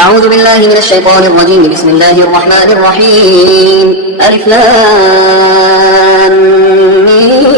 أعوذ بالله من الشيطان الرجيم. بسم الله الرحمن الرحيم. ألف لام ميم.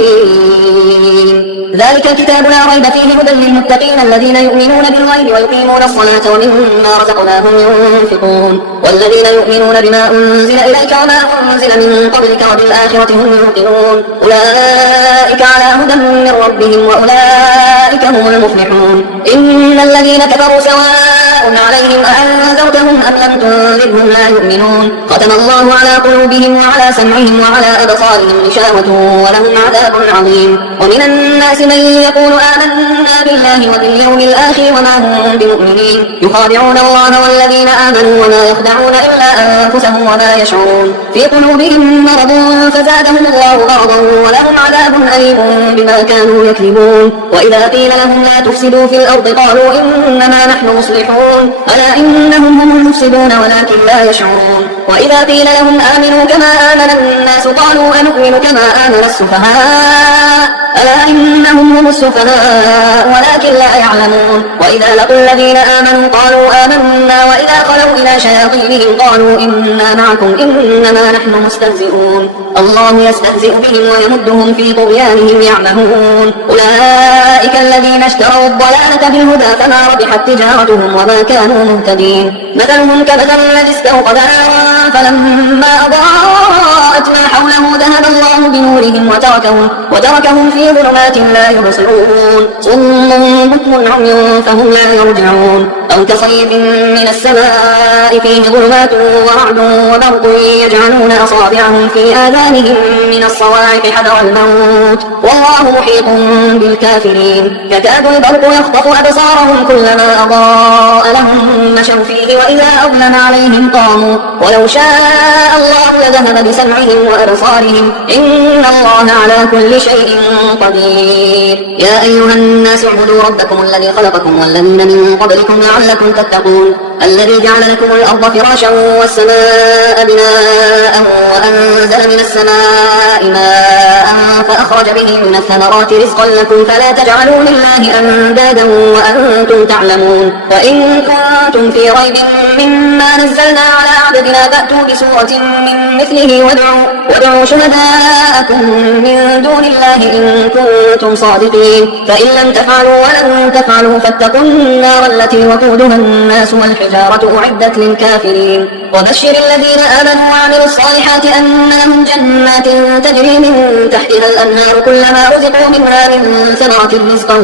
ذلك الكتاب لا ريب فيه هدى للمتقين الذين يؤمنون بالغيب ويقيمون الصلاة ومما رزقناهم ينفقون والذين يؤمنون بما أنزل إليك وما أنزل من قبلك وبالآخرة هم يوقنون أولئك على هدى من ربهم وأولئك هم المفلحون. إن الذين كفروا سواء عليهم أأنذرتهم أم لم تنذرهم لا يؤمنون. ختم الله على قلوبهم وعلى سمعهم وعلى أبصارهم غشاوة ولهم عذاب عظيم. ومن الناس من يقول آمنا بالله وباليوم الآخر وما هم بمؤمنين يخادعون الله والذين آمنوا وما يخدعون إلا أنفسهم وما يشعرون. في قلوبهم مرض فزادهم الله مرضا ولهم عذاب أليم بما كانوا يكذبون. وإذا قيل لهم لا تفسدوا في الأرض قالوا إنما نحن مصلحون ألا إنهم هم المفسدون ولكن لا يشعرون. وإذا قيل لهم آمنوا كما آمن الناس قالوا أنؤمن كما آمن السفهاء ألا إنهم هم السفهاء ولكن لا يعلمون. وإذا لقوا الذين آمنوا قالوا آمنا وإذا خلوا إلى شياطينهم قالوا إنا معكم إنما نحن مستهزئون. الله يستهزئ بهم ويمدهم في طغيانهم يعمهون. أولئك الذين اشتروا الضلالة بالهدى فما ربحت تجارتهم وما كانوا مهتدين. مثلهم كمثل الذي استوقد نارا فلما أضاءت ما حوله ذهب الله بنورهم وتركهم في ظلمات لا يبصرون. صم بكم عمي فهم لا يرجعون. أو كصيب من السماء فيه ظلمات ورعد وبرق يجعلون أصابعهم في آذانهم من الصواعق حذر الموت والله محيط بالكافرين. يكاد البرق يخطف أبصارهم كلما أضاء لهم مشوا فيه وإذا أظلم عليهم قاموا ولو شاء الله لذهب بسمعهم وأبصارهم إن الله على كل شيء قدير. يا أيها الناس اعبدوا ربكم الذي خلقكم والذين من قبلكم لعلكم تتقون الذي جعل لكم الأرض فراشا والسماء بناء وأنزل من السماء ماء فأخرج به من الثمرات رزقا لكم فلا تجعلوا لله أندادا وأنتم تعلمون. وإن كنتم في ريب مما نزلنا على عبدنا فأتوا بسورة من مثله وادعوا شهداءكم من دون الله إن كنتم صادقين فإن لم تفعلوا ولن تفعلوا فاتقوا النار التي وقودها الناس والحجارة أعدت للكافرين. وبشر الذين آمنوا وعملوا الصالحات أن لهم جنات تجري من تحتها الأنهار كلما رزقوا منها من ثمرة رزقا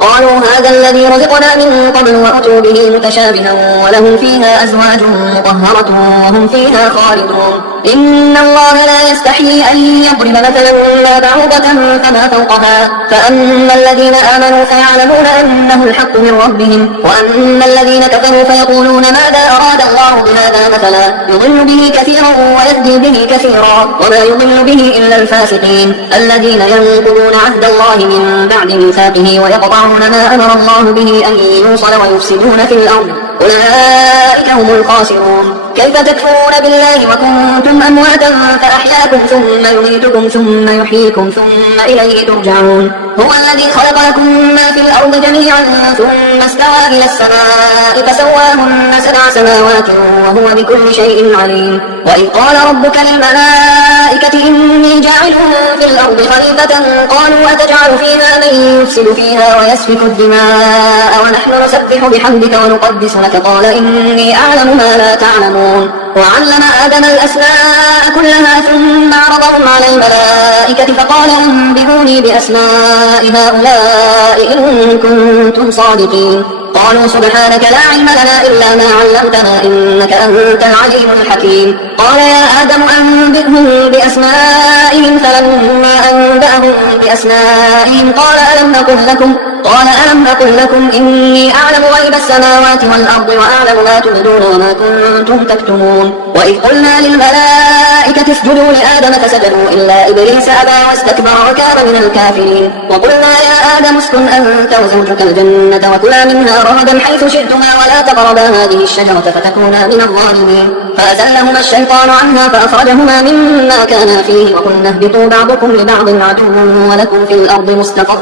قالوا هذا الذي رزقنا من قبل وأتوا به متشابها ولهم فيها أزواج مطهرة وهم فيها خالدون. إن الله لا يستحيي أن يضرب مثلا ما بعوضة فما فوقها فأما الذين آمنوا فيعلمون أنه الحق من ربهم وأما الذين كفروا فيقولون ماذا أراد الله بهذا مثلا يضل به كثيرا ويهدي به كثيرا وما يضل به إلا الفاسقين الذين ينقضون عهد الله من بعد ميثاقه ويقطعون ما أمر الله به أن يوصل ويفسدون في الأرض أولئك هم الخاسرون. كيف تكفرون بالله وكنتم أمواتا فأحياكم ثم يميتكم ثم يحييكم ثم إليه ترجعون. هو الذي خلق لكم ما في الأرض جميعا ثم استوى إلى السماء فسواهن 7 سماوات وهو بكل شيء عليم. وإذ قال ربك للملائكة إني جاعل في الأرض خليفة قالوا أتجعل فيها من يفسد فيها ويسفك الدماء ونحن نسبح بحمدك ونقدس لك قال إني أعلم ما لا تعلمون. وعلم آدم الأسماء كلها ثم عرضهم على الملائكة فقال أنبئوني بأسماء هؤلاء إن كنتم صادقين. قالوا سبحانك لا علم لنا إلا ما علمتنا إنك أنت العليم الحكيم. قال يا آدم أنبئهم بأسمائهم فلما أنبأهم بأسمائهم قال ألم نقل لكم إني أعلم غيب السماوات والأرض وأعلم ما تبدون وما كنتم تكتمون. وإذ قلنا للملائكة اسجدوا لآدم فسجدوا إلا إبليس أبى واستكبر وكان من الكافرين. وقلنا يا آدم اسكن أنت وزوجك الجنة وكلا منها رغدا حيث شئتما ولا تقربا هذه الشجرة فتكونا من الظالمين. فأزلهما الشيطان عنها فأخرجهما مما كانا فيه وقلنا اهبطوا بعضكم لبعض عدو ولكم في الأرض مستقر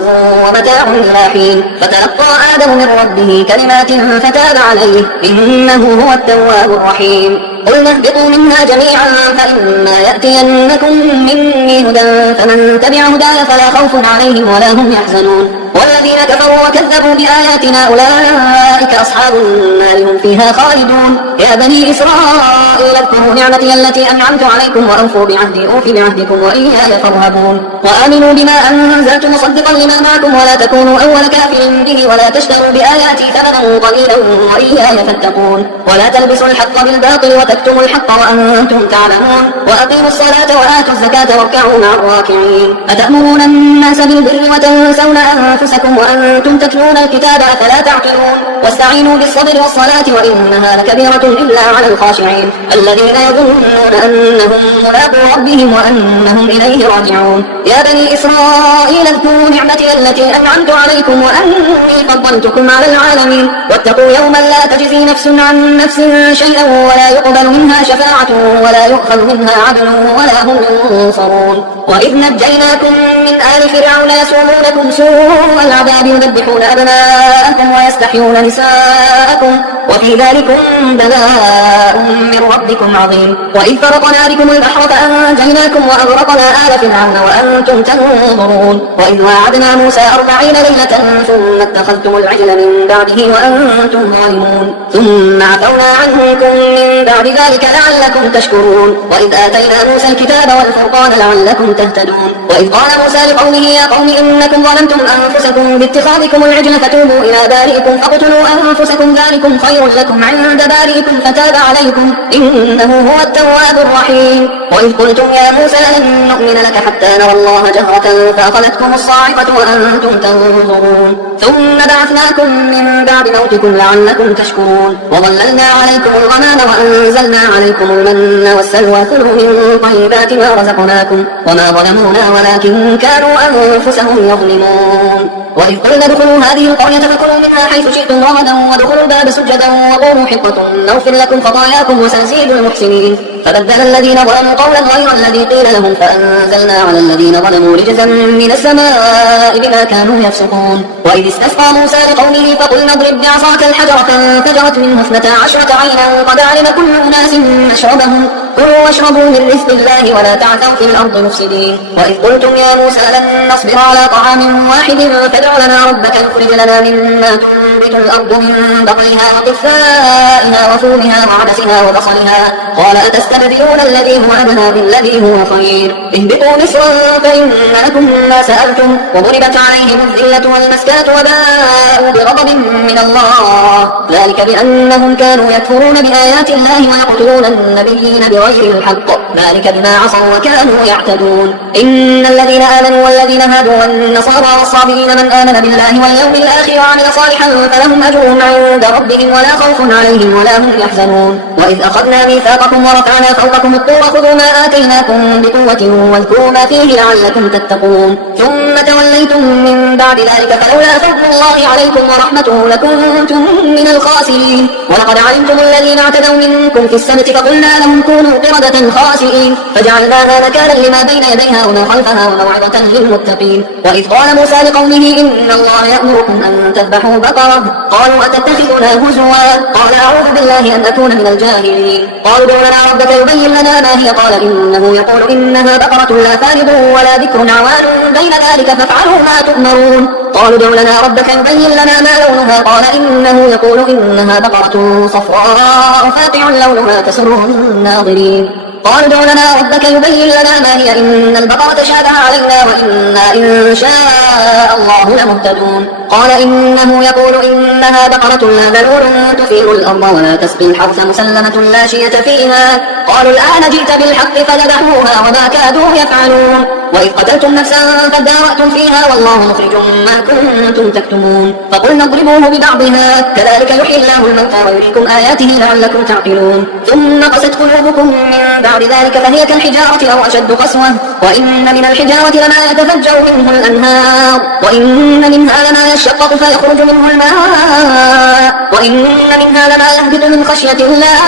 ومتاع إلى حين. فتلقى آدم من ربه كلمات فتاب عليه إنه هو التواب الرحيم. قلنا اهبطوا منها جميعا فإما يأتينكم مني هدى فمن تبع هداي فلا خوف عليهم ولا هم يحزنون. والذين كفروا وكذبوا بآياتنا أولئك أصحاب النار هم فيها خالدون. يا بني إسرائيل اذكروا نعمتي التي أنعمت عليكم وأوفوا بعهدي أوف بعهدكم وإياي فارهبون. وآمنوا بما أنزلت مصدقا لما معكم ولا تكونوا أول كافر به ولا تشتروا بآياتي ثمنا قليلا وإياي فاتقون. ولا تلبسوا الحق بالباطل وتكتموا الحق وأنتم تعلمون. وأقيموا الصلاة وآتوا الزكاة واركعوا مع الراكعين. أتأمرون الناس بالبر وتنسون أنفسكم وأنتم تتلون الكتاب أفلا تعقلون. واستعينوا بالصبر والصلاة وإنها لكبيرة إلا على الخاشعين الذين يظنون أنهم ملاقو ربهم وأنهم إليه راجعون. يا بني إسرائيل اذكروا نعمتي التي أنعمت عليكم وأني فضلتكم على العالمين. واتقوا يوما لا تجزي نفس عن نفس شيئا ولا يقبل منها شفاعة ولا يؤخذ منها عدل ولا هم ينصرون. وإذ نجيناكم من آل فرعون يسومونكم سوء العذاب يذبحون أبناءكم ويستحيون نساءكم وفي ذلكم بلاء من ربكم عظيم. وإذ فرقنا بكم البحر فأنجيناكم وأغرقنا آل فرعون وأنتم تنظرون. وإذ وعدنا موسى 40 ليلة ثم اتخذتم العجل من بعده وأنتم ظالمون ثم عفونا عنكم من بعد ذلك لعلكم تشكرون. وإذ آتينا موسى الكتاب والفرقان لعلكم تهتدون. وإذ قال موسى لقومه يا قوم إنكم ظلمتم أنفسكم باتخاذكم العجل فتوبوا إلى بارئكم فاقتلوا أنفسكم ذلكم خير لكم عند بارئكم فتاب عليكم إنه هو التواب الرحيم. وإذ قلتم يا موسى لن نؤمن لك حتى نرى الله جهرة فأخذتكم الصاعقة وأنتم تنظرون ثم بعثناكم من بعد موتكم لعلكم تشكرون. وظللنا عليكم الغمام وأنزلنا عليكم المن والسلوى كلوا من طيبات ما رزقناكم وما ظلمونا ولكن كانوا أنفسهم يظلمون. وإذ قلنا ادخلوا هذه القرية فكلوا منها حيث شئتم رغدا وادخلوا الباب سجدا وقولوا حطة نغفر لكم خطاياكم وسنزيد المحسنين. فبدل الذين ظلموا قولا غير الذي قيل لهم فأنزلنا على الذين ظلموا رجزا من السماء بما كانوا يفسقون. وإذ استسقى موسى لقومه فقلنا اضرب بعصاك الحجر فانفجرت منه 12 عينا قد علم كل أناس مشربهم كلوا واشربوا من رزق الله ولا تعثوا في الأرض مفسدين. وإذ قلتم يا موسى لن نصبر على طعام واحد فادع لنا ربك يخرج لنا مما تنبت الأرض من بقلها وقثائها وفومها وعدسها وبصلها قال أتستبدلون الذي هو أدنى بالذي هو خير اهبطوا مصرا فإن لكم ما سألتم وضربت عليهم الذلة والمسكنة وباءوا بغضب من الله ذلك بأنهم كانوا يكفرون بآيات الله ويقتلون النبيين بغير الحق ذلك بما عصوا وكانوا يعتدون. إن الذين آمنوا والذين هادوا والنصارى والصابئين من آمن بالله واليوم الآخر وعمل صالحا فلهم أجرهم عند ربهم ولا خوف عليهم ولا هم يحزنون. وإذ أخذنا ميثاقكم ورفعنا فوقكم الطور خذوا ما آتيناكم بقوة واذكروا ما فيه لعلكم تتقون ثم توليتم من بعد ذلك فلولا فضل الله عليكم ورحمته لكنتم من الخاسرين. ولقد علمتم الذين اعتدوا منكم في السبت فقلنا لهم كونوا قردة خاسئين فجعلناها نكالا لما بين يديها وما خلفها وموعظة للمتقين. وإذ قال موسى لقومه إن الله يأمركم أن تذبحوا بقرة قالوا أتتخذنا هزوا قال أعوذ بالله أن أكون من الجاهلين. قالوا ادع لنا ربك يبين لنا ما هي قال إنه يقول إنها بقرة لا فارض ولا بكر عوان بين ذلك فافعلوا ما تؤمرون. قالوا ادع لنا ربك يبين لنا ما لونها قال إنه يقول إنها بقرة صفراء فاقع لونها تسر الناظرين. قالوا ادع لنا ربك يبين لنا ما هي إن البقرة شابه علينا وإنا إن شاء الله لمهتدون. قال إنه يقول إنها بقرة لا ذلول تثير الأرض ولا تسقي الحرث مسلمة لا شية فيها قالوا الآن جئت بالحق فذبحوها وما كادوا يفعلون. وإذ قتلتم نفسا فادارأتم فيها والله مخرج ما كنتم تكتمون. فقلنا اضربوه ببعضها كذلك يحيي الله الموتى ويريكم آياته لعلكم تعقلون. ثم قست قلوبكم من بعد ذلك فهي كالحجارة أو أشد قسوة وإن من الحجارة لما يتفجر منه الأنهار وإن منها لما يشقق فيخرج منه الماء وإن منها لما يهبط من خشية الله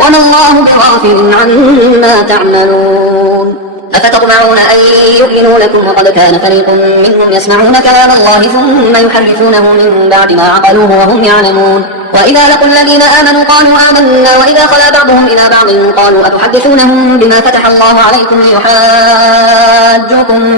وما الله بغافل عما تعملون. أفتطمعون أن يؤمنوا لكم وقد كان فريق منهم يسمعون كلام الله ثم يحرفونه من بعد ما عقلوه وهم يعلمون. وإذا لقوا الذين آمنوا قالوا آمنا وإذا خلا بعضهم إلى بعض قالوا أتحدثونهم بما فتح الله عليكم ليحاجوكم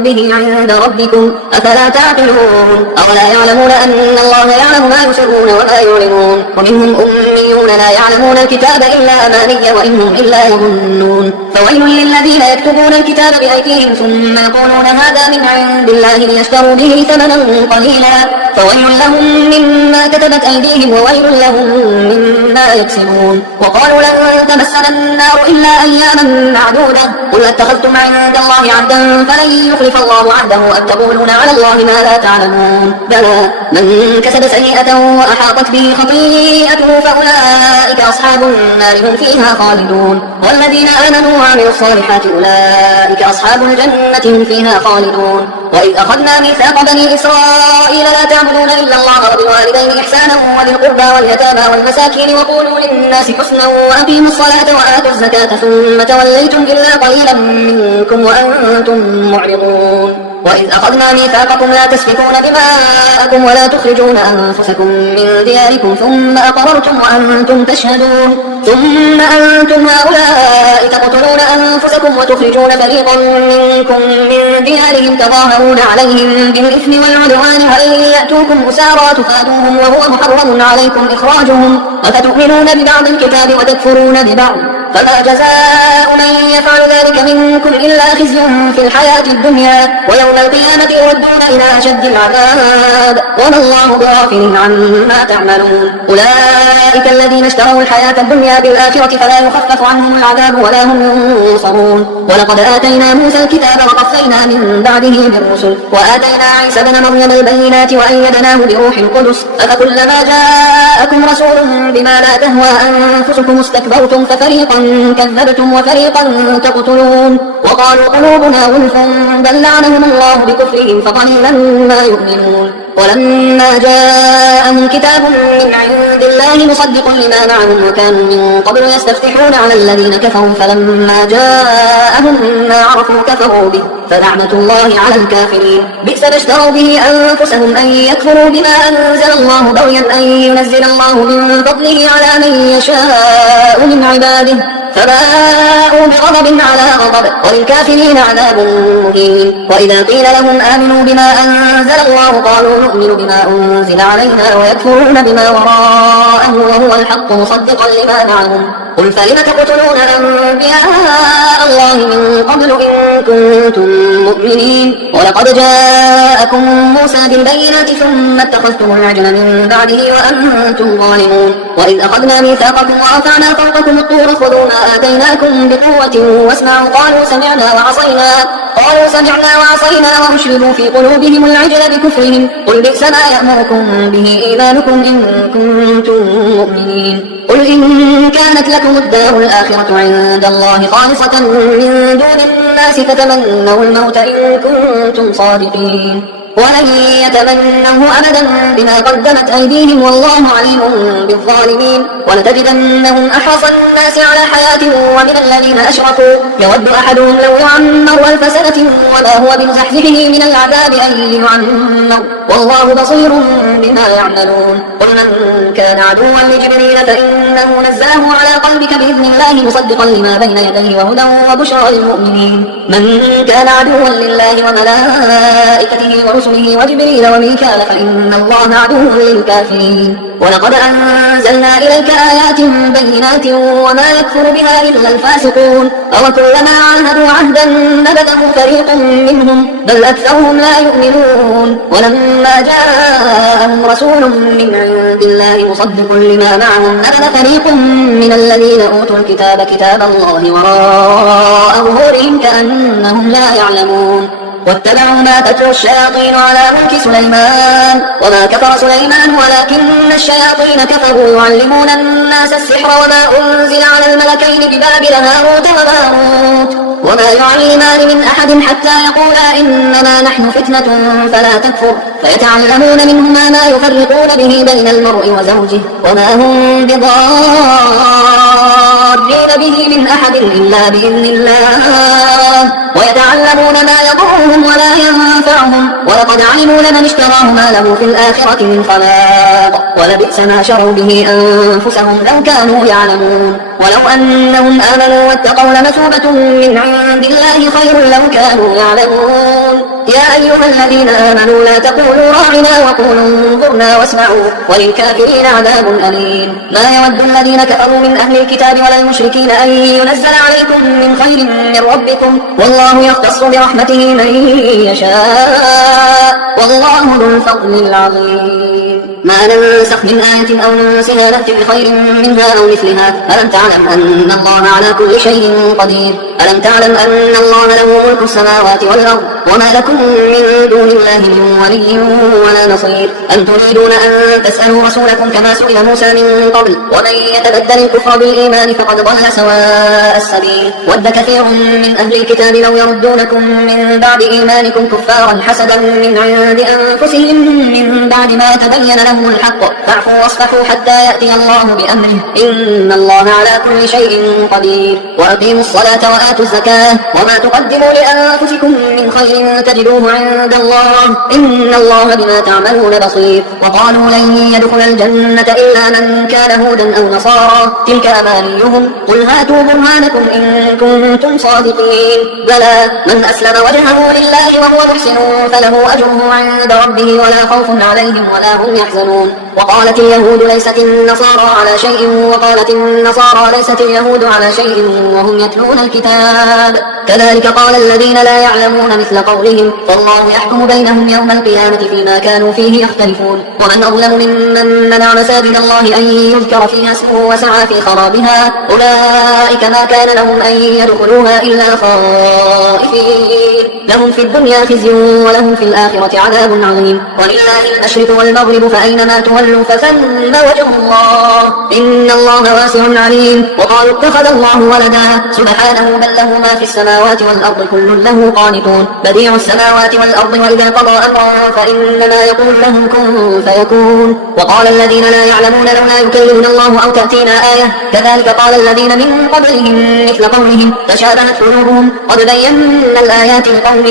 به عند ربكم أفلا تعقلون. أولا يعلمون أن الله يعلم ما يسرون وما يعلنون. ومنهم أميون لا يعلمون الكتاب إلا أماني وإن هم إلا يظنون. فويل للذين يكتبون الكتاب بأيديهم ثم يقولون هذا من عند الله ليشتروا به ثمنا قليلا فويل لهم مما كتبت أيديهم وويل لهم مما يكسبون. وقالوا لن تمسنا النار إلا أياما معدودة قل اتخذتم عند الله عهدا فلن يخلف الله عهده أم تقولون على الله ما لا تعلمون. بلى من كسب سيئة وأحاطت به خطيئته فأولئك أصحاب النار هم فيها خالدون. والذين آمنوا وعملوا الصالحات أولئك أصحاب الجنة هم فيها خالدون. وإذ أخذنا ميثاق بني إسرائيل لا تعبدون إلا الله وبالوالدين إحسانا وذي القربى واليتامى والمساكين وقولوا للناس حسنا وأقيموا الصلاة وآتوا الزكاة ثم توليتم إلا قليلا منكم وأنتم معرضون. وإذ أخذنا ميثاقكم لا تسفكون دماءكم ولا تخرجون أنفسكم من دياركم ثم أقررتم وأنتم تشهدون. ثم أنتم هؤلاء تقتلون أنفسكم وتخرجون فريقا منكم من ديارهم تظاهرون عليهم بالإثم والعدوان وإن يأتوكم أسارى تفادوهم وهو محرم عليكم إخراجهم أفتؤمنون ببعض الكتاب وتكفرون ببعض فما جزاء من يفعل ذلك منكم إلا خزي في الحياة الدنيا ويوم القيامة يردون إلى أشد العذاب وما الله بغافل عما تعملون. أولئك الذين اشتروا الحياة الدنيا بالآخرة فلا يخفف عنهم العذاب ولا هم ينصرون. ولقد آتينا موسى الكتاب وقفينا من بعده بالرسل وآتينا عيسى ابن مريم البينات وأيدناه بروح القدس أفكلما جاءكم رسول بما لا تهوى أنفسكم استكبرتم ففريقا كذبتم وفريقا تقتلون. وقالوا قلوبنا غلف بل لعنهم الله بكفرهم فقليلا ما يؤمنون. ولما جاءهم كتاب من عند الله مصدق لما معهم وكانوا من قبل يستفتحون على الذين كفروا فلما جاءهم ما عرفوا كفروا به فلعنة الله على الكافرين. بئس ما اشتروا به أنفسهم أن يكفروا بما أنزل الله بغيا أن ينزل الله من فضله على من يشاء من عباده فباءوا بغضب على غضب وللكافرين عذاب مهين. وإذا قيل لهم آمنوا بما أنزل الله قالوا نؤمن بما أنزل علينا ويكفرون بما وراءه وهو الحق مصدقا لما معهم قل فلم تقتلون أنبياء الله من قبل إن كنتم مؤمنين. ولقد جاءكم موسى بالبينات ثم اتخذتم العجل من بعده وأنتم ظالمون. وإذ أخذنا ميثاقكم ورفعنا فوقكم الطور خذوا ما آتيناكم بقوة واسمعوا قالوا سمعنا وعصينا وأشربوا في قلوبهم العجل بكفرهم قل بئس ما يأمركم به إيمانكم إن كنتم مؤمنين. قل إن كانت لكم الدار الآخرة عند الله خالصة من دون الناس فتمنوا الموت إن كنتم صادقين ولن يتمنوه أبدا بما قدمت أيديهم والله عليم بالظالمين. ولتجدنهم أحرص الناس على حياة ومن الذين أشركوا يود أحدهم لو يعمر 1000 سنة وما هو بمزحزحه من العذاب أن يعمر والله بصير بما يعملون. قل من كان عدوا لجبريل فإنه نزله على قلبك بإذن الله مصدقا لما بين يديه وهدى وبشرى للمؤمنين. من كان عدوا لله وملائكته ورسله وجبريل وميكال فإن الله عدو للكافرين. ولقد أنزلنا إليك آيات بينات وما يكفر بها إلا الفاسقون أوكلما عاهدوا عهدا نبذه فريق منهم بل أكثرهم لا يؤمنون. ولما جاءهم رسول من عند الله مصدق لما معهم نبذ فريق من الذين أوتوا الكتاب كتاب الله وراء ظهورهم كأنهم لا يعلمون. واتبعوا ما تتلو الشياطين على ملك سليمان وما كفر سليمان ولكن الشياطين كفروا يعلمون الناس السحر وما أنزل على الملكين ببابل هاروت وماروت وما يعلمان من أحد حتى يقولا إنما نحن فتنة فلا تكفر فيتعلمون منهما ما يفرقون به بين المرء وزوجه وما هم بضارين به من أحد إلا بإذن الله ويتعلمون ما يضرهم ولا ينفعهم ولقد علموا لمن اشتراه ما له في الآخرة من خلاق ولبئس ما شروا به أنفسهم لو كانوا يعلمون ولو أنهم آمنوا واتقوا لمثوبة من عند الله خير لو كانوا يعلمون يا أيها الذين آمنوا لا تقولوا راعنا وقولوا انظرنا واسمعوا وللكافرين عذاب أليم ما يود الذين كفروا من أهل الكتاب ولا المشركين أن ينزل عليكم من خير من ربكم والله يختص برحمته من يشاء والله ذو الفضل العظيم ما ننسخ من آية أو ننسها نأتي بخير منها أو مثلها ألم تعلم أن الله على كل شيء قدير ألم تعلم أن الله له ملك السماوات والأرض وما لكم من دون الله من ولي ولا نصير أم تريدون أن تسألوا رسولكم كما سئل موسى من قبل ومن يتبدل الكفر بالإيمان فقد ضل سواء السبيل ود كثير من أهل الكتاب لو يردونكم من بعد إيمانكم كفارا حسدا من عند أنفسهم من بعد ما تبين لهم الحق فاعفوا واصفحوا حتى يأتي الله بأمره إن الله على كل شيء قدير وأقيموا الصلاة وآتوا الزكاة وما تقدموا لأنفسكم من خير تجدوه عند الله إن الله بما تعملون بصير وقالوا لن يدخل الجنة إلا من كان هودا أو نصارى تلك أمانيهم قل هاتوا برهانكم إن كنتم صادقين بلى من أسلم وجهه لله وهو محسن فله أجره عند ربه ولا خوف عليهم ولا هم يحزنون وقالت اليهود ليست النصارى على شيء وقالت النصارى ليست اليهود على شيء وهم يتلون الكتاب كذلك قال الذين لا يعلمون مثل قولهم فالله يحكم بينهم يوم القيامة فيما كانوا فيه يختلفون ومن أظلم ممن منع مساجد الله أن يذكر فيها اسمه وسعى في خرابها أولئك ما كان لهم أن يدخلوها إلا خائفين لهم في الدنيا خزي ولهم في الآخرة عذاب عظيم ولله المشرق والمغرب فأينما تولوا فثم وجه الله إن الله واسع عليم وقالوا اتخذ الله ولدا سبحانه بل له ما في السماوات والأرض كل له قانتون بديع السماوات والأرض وإذا قضى أمرا فإنما يقول له كن فيكون وقال الذين لا يعلمون لولا يكلمنا الله أو تأتينا آية كذلك قال الذين من قبلهم مثل قولهم تشابهت قلوبهم قد بينا الآيات لقوم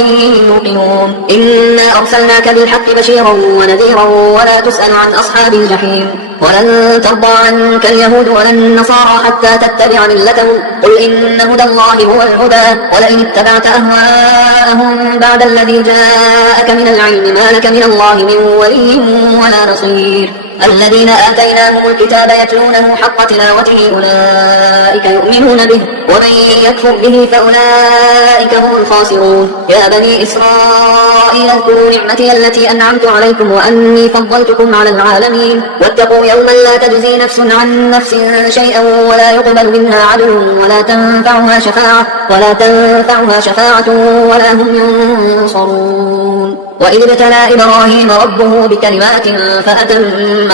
يوقنون إنا أرسلناك بالحق بشيرا ونذيرا ولا تسأل عن أصحاب الجحيم ولن ترضى عنك اليهود ولا النصارى حتى تتبع ملتهم قل إن هدى الله هو الهدى ولئن اتبعت أهواءهم بعد الذي جاءك من العلم ما لك من الله من ولي ولا نصير الذين آتيناهم الكتاب يتلونه حق تلاوته أولئك يؤمنون به ومن يكفر به فأولئك هم الخاسرون يا بني إسرائيل اذكروا نعمتي التي أنعمت عليكم وأني فضلتكم على العالمين واتقوا يوما لا تجزي نفس عن نفس شيئا ولا يقبل منها عدل ولا تنفعها شفاعة ولا هم ينصرون وإذ ابتلى إبراهيم ربه بكلمات فأتمهن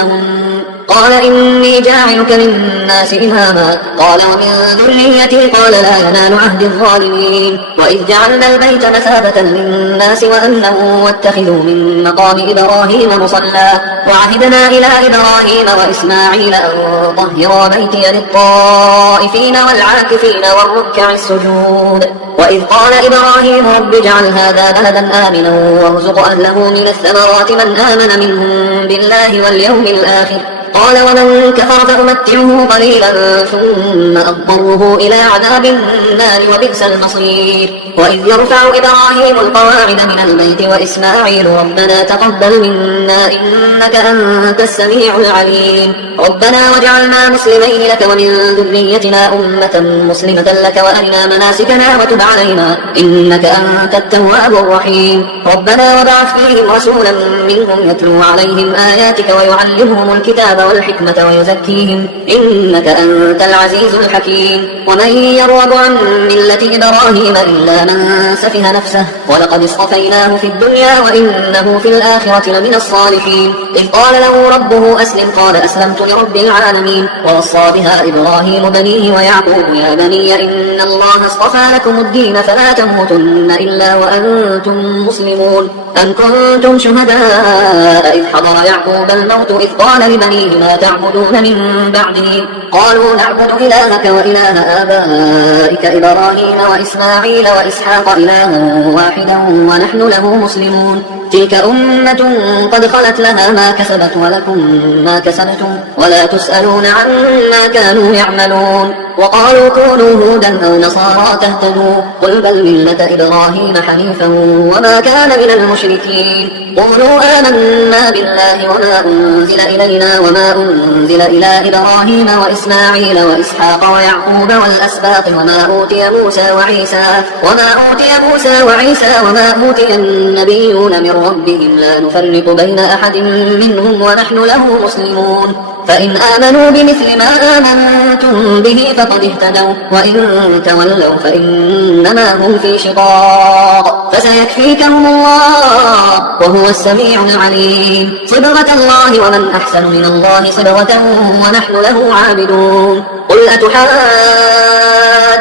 قال إني جاعلك للناس إماما قال ومن ذريتي قال لا ينال عهد الظالمين وإذ جعلنا البيت مثابة للناس وأمنا واتخذوا من مقام إبراهيم مصلى وعهدنا إلى إبراهيم وإسماعيل أن طهرا بيتي للطائفين والعاكفين والركع السجود وإذ قال إبراهيم رب اجعل هذا بلدا آمنا وارزق أهله من الثمرات من آمن منهم بالله واليوم الآخر قال ومن كفر فأمتعه قليلا ثم أضطره إلى عذاب النار وبئس المصير وإذ يرفع إبراهيم القواعد من البيت وإسماعيل ربنا تقبل منا إنك أنت السميع العليم ربنا واجعلنا مسلمين لك ومن ذريتنا أمة مسلمة لك وأرنا مناسكنا وتب علينا إنك أنت التواب الرحيم ربنا وابعث فيهم رسولا منهم يتلو عليهم آياتك ويعلمهم الكتاب والحكمة ويزكيهم إنك أنت العزيز الحكيم ومن يرغب عن ملة إبراهيم إلا إلا من سفه نفسه ولقد اصطفيناه في الدنيا وإنه في الآخرة لمن الصالحين إذ قال له ربه أسلم قال أسلمت لرب العالمين ووصى بها إبراهيم بنيه ويعقوب يا بني إن الله اصطفى لكم الدين فلا تموتن إلا وأنتم مسلمون أم كنتم شهداء إذ حضر يعقوب الموت إذ قال لبنيه ما تعبدون من بعدي قالوا نعبد إلهك وإله آبائك إبراهيم وإسماعيل وإسحاق إلها واحدا ونحن له مسلمون تلك أمة قد خلت لها ما كسبت ولكم ما كسبتم ولا تسألون عما كانوا يعملون وقالوا كونوا هودا أو نصارى تهتدوا قل بل ملة إبراهيم حنيفا وما كان من المشركين قولوا آمنا بالله وما أنزل إلينا وما أنزل إلى إبراهيم وإسماعيل وإسحاق ويعقوب والأسباط وما أوتي موسى وعيسى وما أوتي النبيون من ربهم لا نفرق بين أحد منهم ونحن له مسلمون فإن آمنوا بمثل ما آمنتم به فقد اهتدوا وإن تولوا فإنما هم في شقاق فسيكفيكهم الله وهو السميع العليم صبغة الله ومن أحسن من الله صبغة ونحن له عابدون قل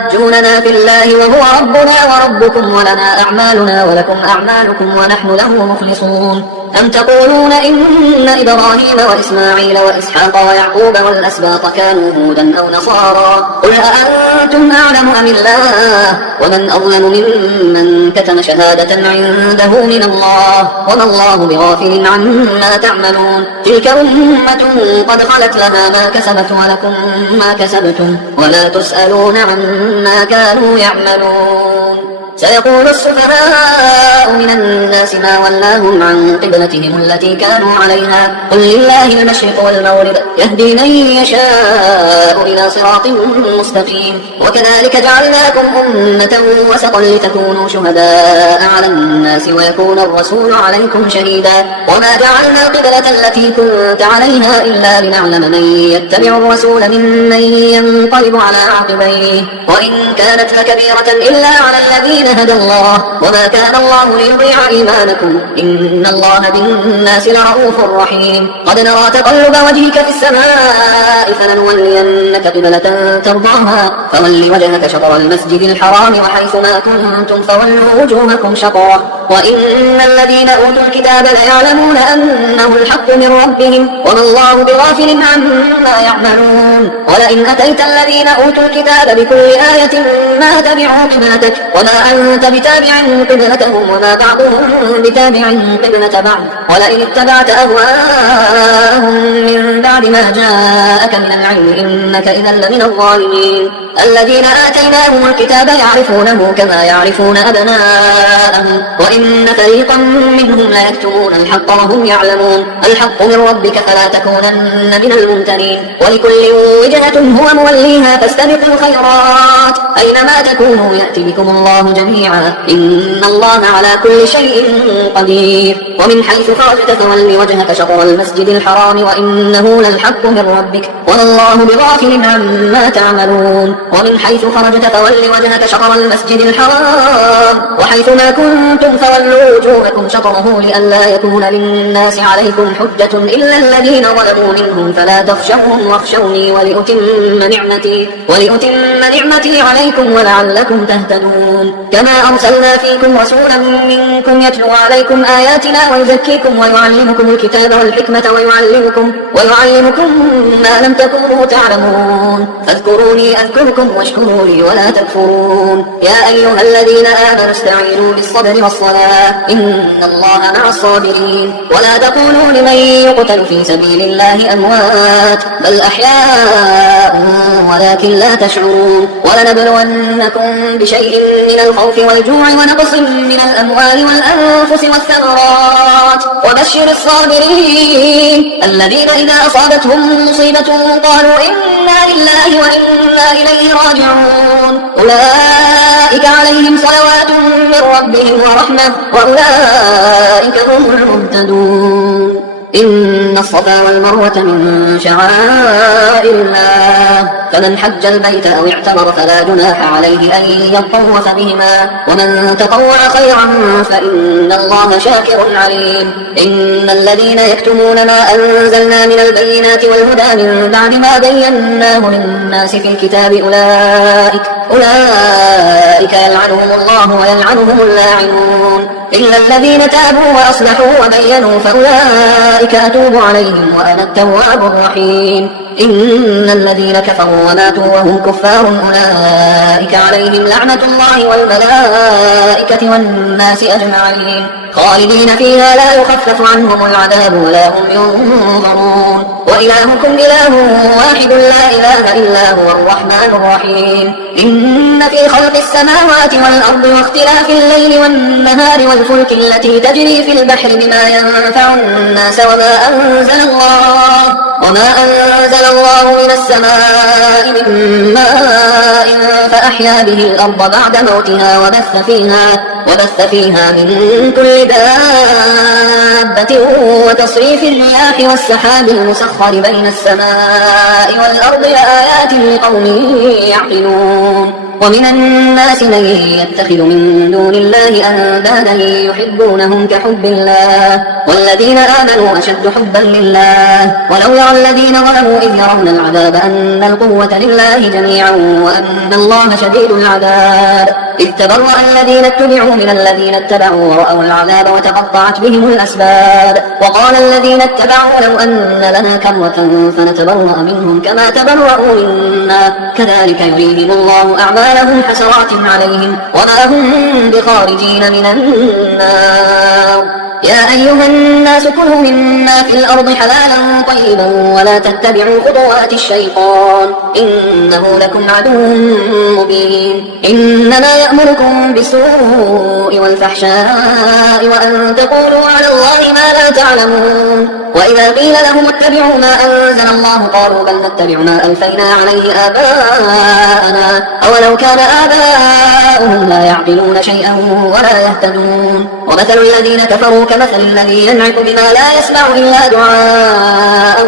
أتحاجوننا في الله وهو ربنا وربكم ولنا أعمالنا ولكم أعمالكم ونحن له مخلصون أم تقولون إن إبراهيم وإسماعيل وإسحاق ويعقوب والأسباط كانوا هودا أو نصارى قل أأنتم أعلم أم الله ومن أظلم ممن كتم شهادة عنده من الله وما الله بغافل عما تعملون تلك أمة قد خلت لها ما كسبت ولكم ما كسبتم ولا تسألون عما كانوا يعملون سيقول السفهاء من الناس ما ولاهم عن قبلتهم التي كانوا عليها قل لله المشرق والمغرب يهدي من يشاء إلى صراط مستقيم وكذلك جعلناكم أمة وسطا لتكونوا شهداء على الناس ويكون الرسول عليكم شهيدا وما جعلنا القبلة التي كنت عليها إلا لنعلم من يتبع الرسول ممن ينقلب على عقبيه وإن كانت لكبيرة إلا على الذين هدى الله وما كان الله ليضيع إيمانكم إن الله بالناس لرؤوف رحيم قد نرى تقلب وجهك في السماء فلنولينك قبلة ترضاها فول وجهك شطر المسجد الحرام وحيث ما كنتم فولوا وجوهكم شطره وإن الذين أوتوا الكتاب ليعلمون أنه الحق من ربهم وما الله بغافل عما يعملون ولئن أتيت الذين أوتوا الكتاب بكل آية ما تبعوا قبلتك وما أنت بتابع قبلتهم وما بعضهم بتابع قبلة بعض ولئن اتبعت أهواءهم من بعد ما جاءك من العلم إنك إذا لمن الظالمين الذين آتيناهم الكتاب يعرفونه كما يعرفون أبناءهم وإن فريقا منهم ليكتمون الحق وهم يعلمون الحق من ربك فلا تكونن من الممترين ولكل وجهة هو موليها فاستبقوا الخيرات أينما تكونوا يأتي بكم الله جميعا إن الله على كل شيء قدير ومن حيث خرجت فول وجهك شطر المسجد الحرام وإنه للحق من ربك وما الله بغافل عما تعملون ومن حيث خرجت فول وجهك شطر المسجد الحرام وحيث ما كنتم فولوا وجوهكم شطره لئلا يكون للناس عليكم حجة إلا الذين ظلموا منهم فلا تخشوهم واخشوني ولأتم نعمتي عليكم ولعلكم تهتدون كما أرسلنا فيكم رسولا منكم يتلو عليكم آياتنا ويزكيكم ويعلمكم الكتاب والحكمة ويعلمكم ما لم تكونوا تعلمون فاذكروني أذكركم واشكروا لي ولا تكفرون يا أيها الذين آمنوا استعينوا بالصبر والصلاة إن الله مع الصابرين ولا تقولوا لمن يقتل في سبيل الله أموات بل أحياء ولكن لا تشعرون ولنبلونكم بشيء من الخوف والجوع ونقص من الأموال والأنفس والثمرات وبشر الصابرين الذين إذا أصابتهم مصيبة قالوا إنا لله وإنا إليه راجعون أولئك عليهم صلوات من ربهم ورحمة وأولئك هم المهتدون إن الصفا والمروة من شعائر الله فمن حج البيت أو اعتمر فلا جناح عليه أن يطوف بهما ومن تطوع خيرا فإن الله شاكر عليم. إن الذين يكتمون ما أنزلنا من البينات والهدى من بعد ما بيناه للناس في الكتاب أولئك يلعنهم الله ويلعنهم اللاعنون إلا الذين تابوا وأصلحوا وبينوا فأولئك أتوب عليهم وأنا التواب الرحيم. إن الذين كفروا وماتوا وهم كفار أولئك عليهم لعنة الله والملائكة والناس أجمعين خالدين فيها لا يخفف عنهم العذاب ولا هم ينظرون. وإلهكم إله واحد لا إله إلا هو الرحمن الرحيم. إن في خلق السماوات والأرض واختلاف الليل والنهار والفلك التي تجري في البحر بما ينفع الناس وما أنزل الله من السماء من ماء فأحيا به الأرض بعد موتها وبث فيها من كل دابة وتصريف الرياح والسحاب المسخر بين السماء والأرض لآيات لقوم يعقلون. ومن الناس من يتخذ من دون الله أندادا يحبونهم كحب الله والذين آمنوا أشد حبا لله ولو يرى الذين ظلموا إذ يرون العذاب أن القوة لله جميعا وأن الله شديد العذاب إذ تبرأ الذين اتبعوا من الذين اتبعوا ورأوا العذاب وتقطعت بهم الأسباب وقال الذين اتبعوا لو أن لنا كرة فنتبرأ منهم كما تبرأوا منا كذلك يريهم الله أعمالهم حسرات عليهم وما هم بخارجين من النار. يا أيها الناس كلوا مما في الأرض حلالا طيبا ولا تتبعوا خطوات الشيطان إنه لكم عدو مبين. إنما يأمركم بالسوء والفحشاء وأن تقولوا على الله ما لا تعلمون. وإذا قيل لهم اتبعوا ما أنزل الله قالوا بل نتبع ما ألفينا عليه آباءنا أولو كان آباؤهم لا يعقلون شيئا ولا يهتدون. ومثل الذين كفروا كمثل الذي ينعق بما لا يسمع إلا دعاء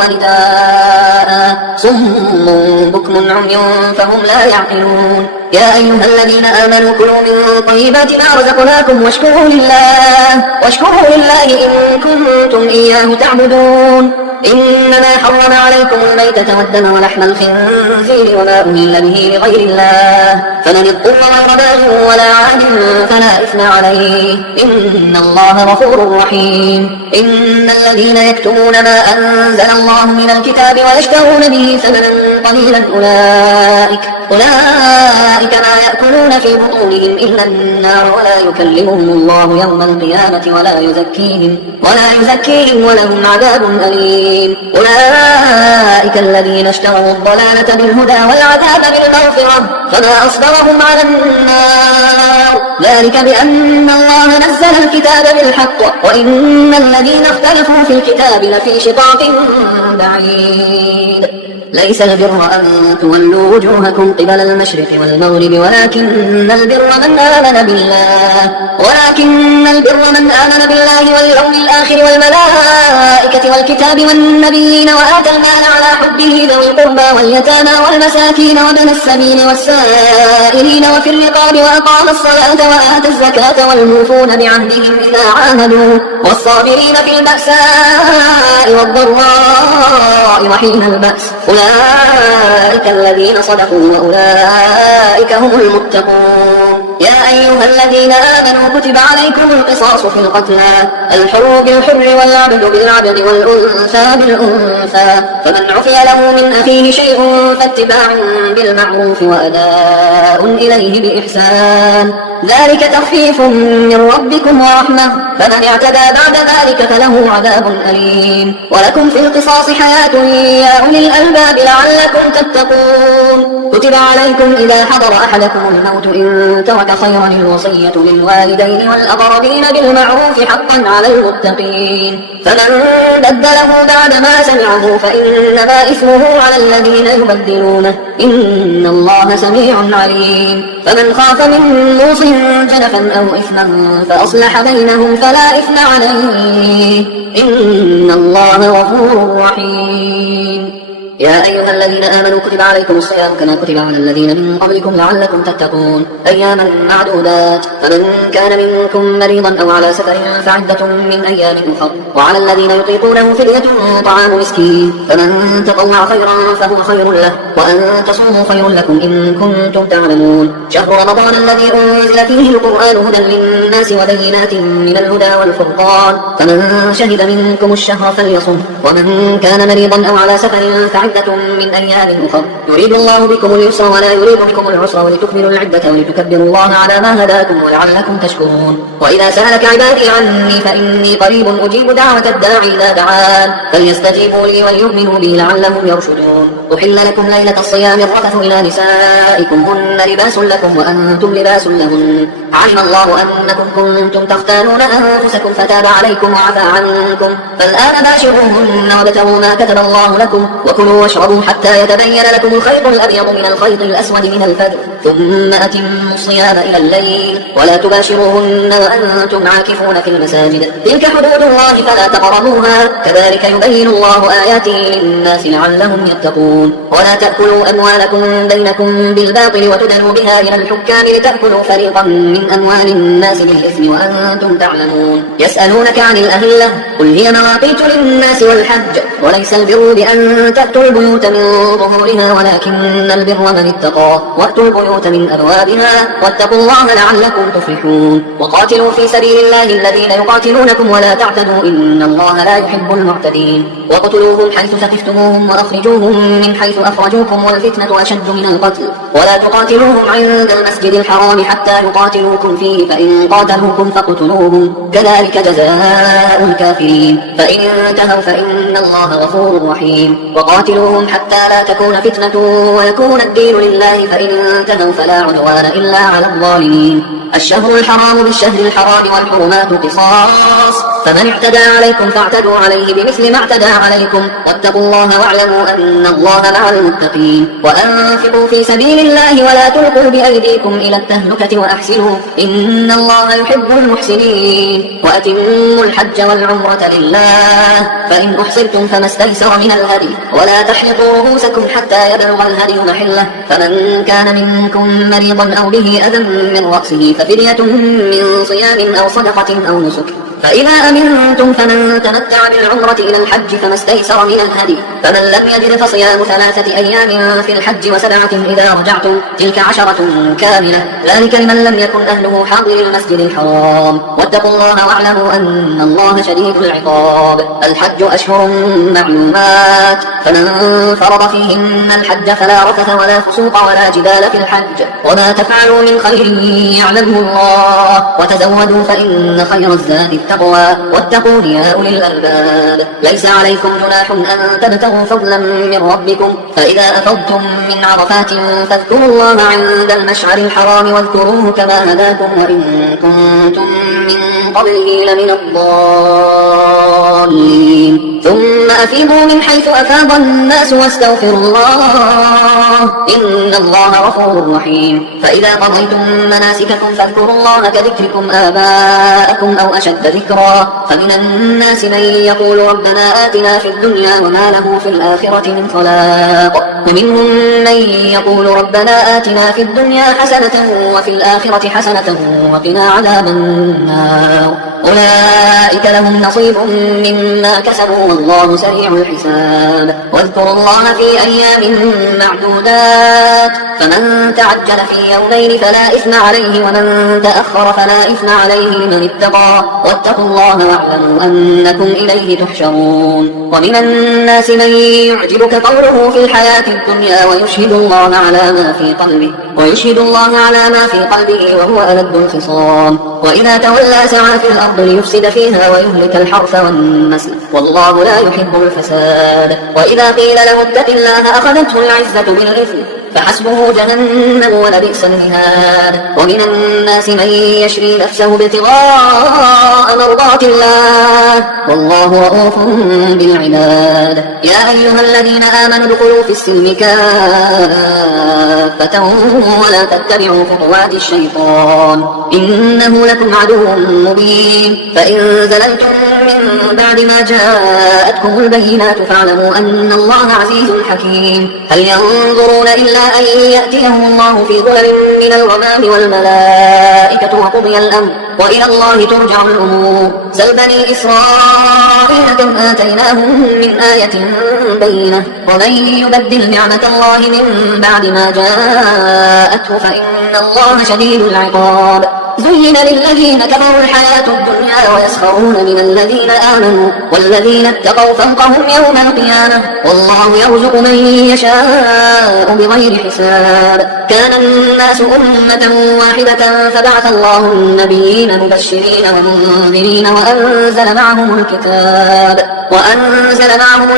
ونداء صم بكم عمي فهم لا يعقلون. يا أيها الذين آمنوا كلوا من طيبات ما رزقناكم واشكروا لله إن كنتم إياه تعبدون. إنما حرم عليكم الميتة والدم ولحم الخنزير وما أهل به لغير الله فمن اضطر غير باغ ولا عاد فلا إثم عليه إن الله غفور رحيم. إن الذين يكتمون ما أنزل الله من الكتاب ويشترون به ثمنا قليلا أولئك ما يأكلون في بطونهم إلا النار ولا يكلمهم الله يوم القيامة ولا يزكيهم ولهم عذاب أليم. أولئك الذين اشتروا الضلالة بالهدى والعذاب بالمغفرة فما أصبرهم على النار ذلك بأن الله نزل الكتاب بالحق وإن الذين اختلفوا في الكتاب لفي شقاق بعيد. ليس البر أن تولوا وجوهكم قبل المشرق والمغرب ولكن البر من آمن بالله واليوم الآخر والملائكة والكتاب والنبيين وآتى المال على حبه ذوي القربى واليتامى والمساكين وابن السبيل والسائلين وفي الرقاب وأقام الصلاة وآتى الزكاة والموفون بعهدهم إذا عاهدوا والصابرين في البأساء والضراء وحين البأس أولئك الذين صدقوا وأولئك هم المتقون. يا أيها الذين آمنوا كتب عليكم القصاص في القتلى الحر بالحر والعبد بالعبد والأنثى بالأنثى فمن عفي له من أخيه شيء فاتباع بالمعروف وأداء إليه بإحسان ذلك تخفيف من ربكم ورحمة فمن اعتدى بعد ذلك فله عذاب أليم. ولكم في القصاص حياة يا أولي الألباب لعلكم تتقون. كتب كتب عليكم إذا حضر أحدكم الموت إن ترك خيرا الوصية للوالدين والأقربين بالمعروف حقا على المتقين فمن بدله بعدما سمعه فإنما إثمه على الذين يبدلونه إن الله سميع عليم فمن خاف من موص جنفا أو إثما فأصلح بينهم فلا إثم عليه إن الله غفور رحيم يا أيها الذين آمنوا كتب عليكم الصيام كما كتب على الذين من قبلكم لعلكم تتقون أياما معدودات فمن كان منكم مريضا أو على سفر فعدة من أيام أخر وعلى الذين يطيقونه فدية طعام مسكين فمن تطوع خيرا فهو خير له وأن تصوموا خير لكم إن كنتم تعلمون شهر رمضان الذي أنزل فيه القرآن هدى للناس وبينات من الهدى والفرقان فمن شهد منكم الشهر فليصم ومن كان مريضا أو على سفر فعدة من أيام أخر يريد الله بكم اليسر ولا يريد بكم العسر ولتكملوا العدة ولتكبروا الله على ما هداكم ولعلكم تشكرون وإذا سألك عبادي عني فإني قريب أجيب دعوة الداعي إذا دعان فليستجيبوا لي وليؤمنوا بي لعلهم يرشدون أحل لكم ليلة الصيام الرفث إلى نسائكم هن لباس لكم وأنتم لباس لهن علم الله أنكم كنتم تختانون أنفسكم فتاب عليكم وعفى عنكم فالآن باشروهن وابتغوا ما كتب الله لكم وكلوا واشربوا حتى يتبين لكم الخيط الأبيض من الخيط الأسود من الفجر ثم أتموا الصيام إلى الليل ولا تباشروهن وأنتم عاكفون في المساجد تلك حدود الله فلا تقربوها كذلك يبين الله آياته للناس لعلهم يتقون ولا تأكلوا أموالكم بينكم بالباطل وتدلوا بها إلى الحكام لتأكلوا فريقا من أموال الناس بالإثم وأنتم تعلمون يسألونك عن الأهلة قل هي مواقيت للناس والحج وليس البر بأن تأتوا البيوت من ظهورها ولكن البر من اتقى وأتوا البيوت من أبوابها واتقوا الله لعلكم تفلحون وقاتلوا في سبيل الله الذين يقاتلونكم ولا تعتدوا إن الله لا يحب المعتدين وقتلوهم حيث ثقفتموهم وأخرجوهم من حيث أخرجوكم والفتنة أشد من القتل ولا تقاتلوهم عند المسجد الحرام حتى يقاتلوكم فيه فإن قاتلوكم فاقتلوهم كذلك جزاء الكافرين فإن انتهوا فإن الله غفور رحيم وقاتلوهم حتى لا تكون فتنة ويكون الدين لله فإن انتهوا فلا عدوان إلا على الظالمين الشهر الحرام بالشهر الحرام والحرمات قصاص فمن اعتدى عليكم فاعتدوا عليه بمثل ما اعتدى عليكم واتقوا الله واعلموا أن الله مع المتقين وأنفقوا في سبيل الله ولا تلقوا بأيديكم إلى التهلكة وأحسنوا إن الله يحب المحسنين وأتموا الحج والعمرة لله فإن أحصرتم فما استيسر من الهدي ولا تحلقوا رؤوسكم حتى يبلغ الهدي محله فمن كان منكم مريضا أو به أذى من رأسه ففدية من صيام أو صدقة أو نسك فإذا أمنتم فمن تمتع بالعمرة إلى الحج فما استيسر من الهدي فمن لم يجد فصيام 3 أيام في الحج و7 إذا رجعتم تلك 10 كاملة ذلك لمن لم يكن أهله حاضر المسجد الحرام واتقوا الله واعلموا أن الله شديد العقاب الحج أشهر معلومات فمن فرض فيهن الحج فلا رفث ولا فسوق ولا جدال في الحج وما تفعلوا من خير يعلمه الله وتزودوا فإن خير الزاد التقوى واتقون يا أولي الألباب ليس عليكم جناح أن تبتغوا فضلا من ربكم فإذا أفضتم من عرفات فاذكروا الله عند المشعر الحرام واذكروه كما هداكم وإن كنتم من قبله لمن الضالين ثم أفيضوا من حيث أفاض الناس واستغفروا الله إن الله غفور رحيم فإذا قضيتم مناسككم فاذكروا الله كذكركم آباءكم أو أشد ذكرا فمن الناس من يقول ربنا آتنا في الدنيا وما له في الآخرة من خلاق ومنهم من يقول ربنا آتنا في الدنيا حسنة وفي الآخرة حسنة وقنا عذاب النار أولئك لهم نصيب مما كسبوا والله سريع الحساب واذكروا الله في أيام معدودات فمن تعجل في يومين فلا إثم عليه ومن تأخر فلا إثم عليه لمن اتقى واتقوا الله واعلموا أنكم إليه تحشرون ومن الناس من يعجبك قوله في الحياة الدنيا ويشهد الله على ما في قلبه وهو ألد الخصام وإذا تولى سعى في الأرض ليفسد فيها ويهلك الحرث والنسل والله لا يحب الفساد وإذا قيل له اتق الله أخذته العزة بالإثم فحسبه جهنم ولبئس المهاد. ومن الناس من يشري نفسه ابتغاء مرضات الله والله رؤوف بالعباد. يا أيها الذين آمنوا ادخلوا في السلم كافة ولا تتبعوا خطوات الشيطان إنه لكم عدو مبين. فإن زللتم من بعد ما جاءتكم البينات فاعلموا أن الله عزيز حكيم. هل ينظرون إلا أن يأتيهم الله في ظلل من الغمام والملائكة وقضي الأمر وإلى الله ترجع الأمور. سل بني إسرائيل كم آتيناهم من آية بينة ومن يبدل نعمة الله من بعد ما جاءته فإن الله شديد العقاب. زين للذين كفروا الحياة الدنيا ويسخرون من الذين آمنوا والذين اتقوا فوقهم يوم القيامة والله يرزق من يشاء بغير حساب. كان الناس أمة واحدة فبعث الله النبيين مبشرين ومنذرين وأنزل معهم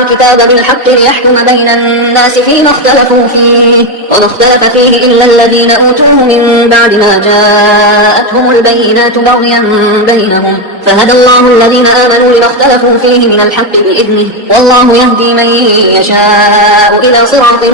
الكتاب بالحق ليحكم بين الناس فيما اختلفوا فيه وما اختلف فيه إلا الذين أوتوه من بعد ما جاءتهم البينات بغيا بينهم فهدى الله الذين آمنوا لما اختلفوا فيه من الحق بإذنه والله يهدي من يشاء إلى صراط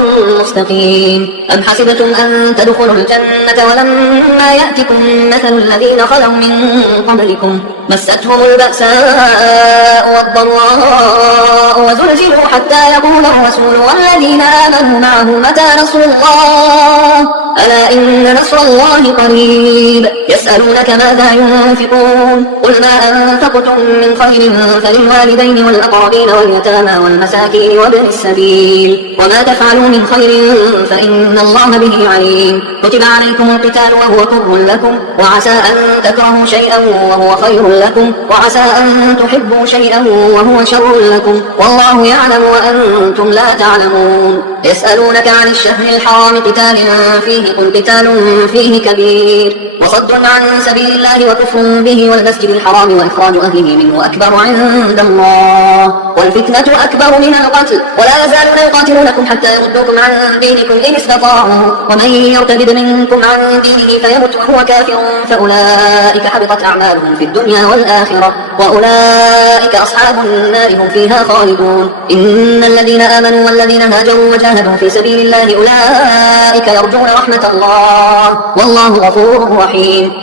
مستقيم. أم حسبتم أن تدخلوا الجنة ولما يأتكم مثل الذين خلوا من قبلكم مستهم البأساء والضراء وزلزلوا حتى يقول الرسول والذين آمنوا معه متى نصر الله ألا إن نصر الله قريب. يسألونك ماذا ينفقون قل ما أنفقتم من خير فللوالدين والأقربين واليتامى والمساكين وابن السبيل وما تفعلوا من خير فإن الله به عليم. كتب عليكم القتال وهو كره لكم وعسى أن تكرهوا شيئا وهو خير لكم وعسى أن تحبوا شيئا وهو شر لكم والله يعلم وأنتم لا تعلمون. يسألونك عن الشهر الحرام قتال فيه قل قتال فيه كبير وصد عن سبيل الله وكفر به والمسجد الحرام وإخراج أهله منه أكبر عند الله والفتنة أكبر من القتل ولا يزالون يقاتلونكم حتى يردوكم عن دينكم إن استطاعوا ومن يرتد منكم عن دينه فيمت وهو كافر فأولئك حبطت أعمالهم في الدنيا والآخرة وأولئك أصحاب النار هم فيها خالدون. إن الذين آمنوا والذين هاجروا وجاهدوا في سبيل الله أولئك يرجون رحمة الله والله غفور رحيم.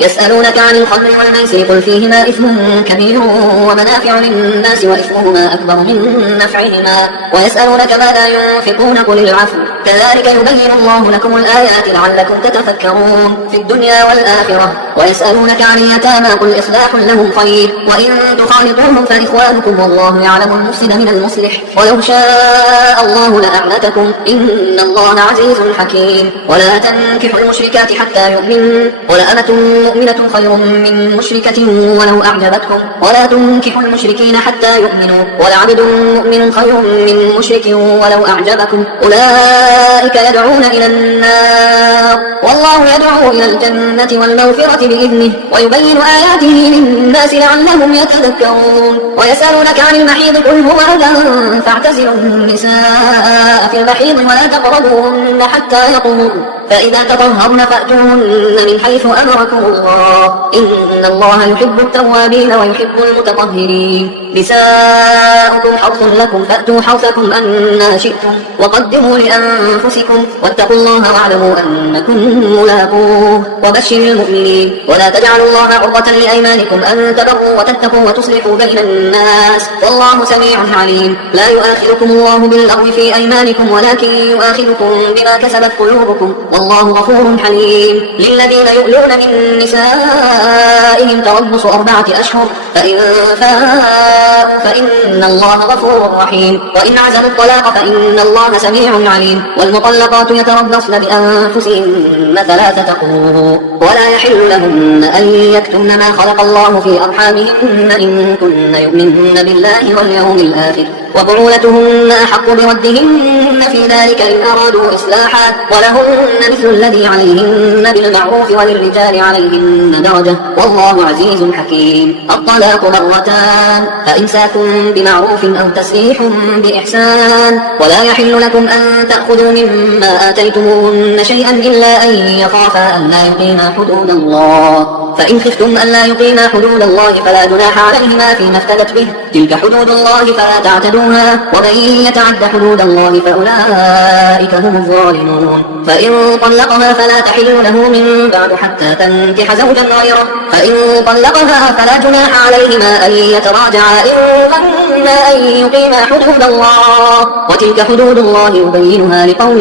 يسألونك عن الخمر والميسر قل فيهما إثم كبير ومنافع للناس وإثمهما أكبر من نفعهما ويسألونك ماذا ينفقون قل العفو كذلك يبين الله لكم الآيات لعلكم تتفكرون في الدنيا والآخرة. ويسألونك عن اليتامى قل إصلاح لهم خير وإن تخالطوهم فإخوانكم والله يعلم المفسد من المصلح ولو شاء الله لأعنتكم إن الله عزيز حكيم. ولا تنكحوا المشركات حتى يؤمنوا ولأمة مؤمنة خير من مشركة ولو أعجبتكم ولا تنكحوا المشركين حتى يؤمنوا ولعبد مؤمن خير من مشرك ولو أعجبكم أولئك يدعون إلى النار والله يدعو إلى الجنة والمغفرة بإذنه ويبين آياته للناس لعلهم يتذكرون. ويسألونك عن المحيض قل هو أذى فاعتزلوا النساء في المحيض ولا تقربوهن حتى يطهرن فإذا تطهرن فأتوهن من حيث أمركم الله إن الله يحب التوابين ويحب المتطهرين. نساؤكم حرث لكم فأتوا حرثكم أنى شئتم وقدموا لأنفسكم واتقوا الله واعلموا أنكم ملاقوه وبشر المؤمنين. ولا تجعلوا الله عرضة لأيمانكم أن تبروا وتتقوا وتصلحوا بين الناس والله سميع عليم. لا يؤاخذكم الله باللغو في أيمانكم ولكن يؤاخذكم بما كسبت قلوبكم والله غفور حليم. للذين يؤلون من نسائهم تربص 4 أشهر فإن فاءوا فإن الله غفور رحيم وإن عزموا الطلاق فإن الله سميع عليم. والمطلقات يتربصن بأنفسهن 3 قروء ولا يحل لهن أن يكتمن ما خلق الله في أرحامهن إن كن يؤمن بالله واليوم الآخر وبعولتهن أحق بردهن في ذلك إن أرادوا إصلاحا ولهن مثل الذي عليهن بالمعروف وللرجال عليهن درجة والله عزيز حكيم. الطلاق مرتان فإمساك بمعروف أو تسريح بإحسان ولا يحل لكم أن تأخذوا مما آتيتموهن شيئا إلا أن يخافا أن لا يقيما حدود الله فإن خفتم أن لا يقيما حدود الله فلا جناح عليهما فيما افتدت به تلك حدود الله فلا تعتدوها ومن يتعد حدود الله فأولئك هم الظالمون. فإن طلقها فلا تحل له من بعد حتى تنكح زوجا غيره فإن طلقها فلا جناح عليهما أن يتراجعا إن ظنا أن يقيما حدود الله وتلك حدود الله يبينها لقوم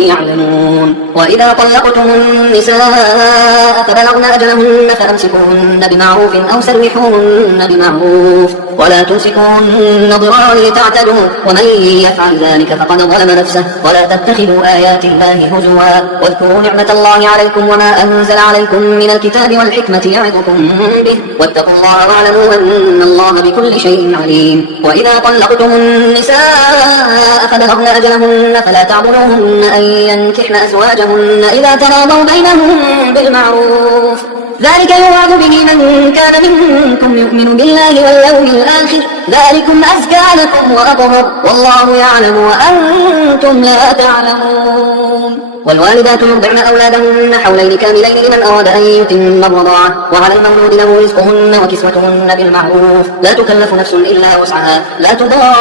يعلمون. وإذا طلقتم النساء فبلغن أجلهن فأمسكوهن بمعروف أو سرحوهن بمعروف ولا تمسكوهن ضرارا لتعتدوا ومن يفعل ذلك فقد ظلم نفسه ولا تتخذوا آيات الله هزوا واذكروا نعمة الله عليكم وما أنزل عليكم من الكتاب والحكمة يعظكم به واتقوا الله واعلموا أن الله بكل شيء عليم. وإذا طلقتم النساء فبلغن أجلهن فلا تعضلوهن أن ينكحن أزواجهن إذا تراضوا بينهم بالمعروف ذلك يوعظ به من كان منكم يؤمن بالله واليوم الآخر ذلكم أزكى لكم وأطهر والله يعلم وأنتم لا تعلمون. والوالدات يرضعن أولادهن حولين كاملين لمن أراد أن يتم الرضاعة وعلى المولود له رزقهن وكسوتهن بالمعروف لا تكلف نفس إلا وسعها لا تضار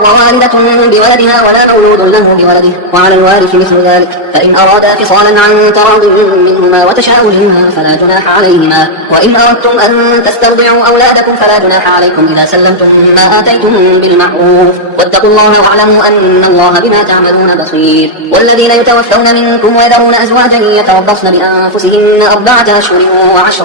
والدة بولدها ولا مولود له بولده وعلى الوارث مثل ذلك فإن أرادا فصالا عن تراض منهما وتشاؤل فلا جناح عليهما. وإن أردتم أن تسترضعوا أولادكم فلا جناح عليكم إذا سلمتم ما آتيتم بالمعروف واتقوا الله واعلموا أن الله بما تعملون بصير. والذين يتوفون منكم ويذرون أزواجا يتربصن بأنفسهن 4 أشهر و10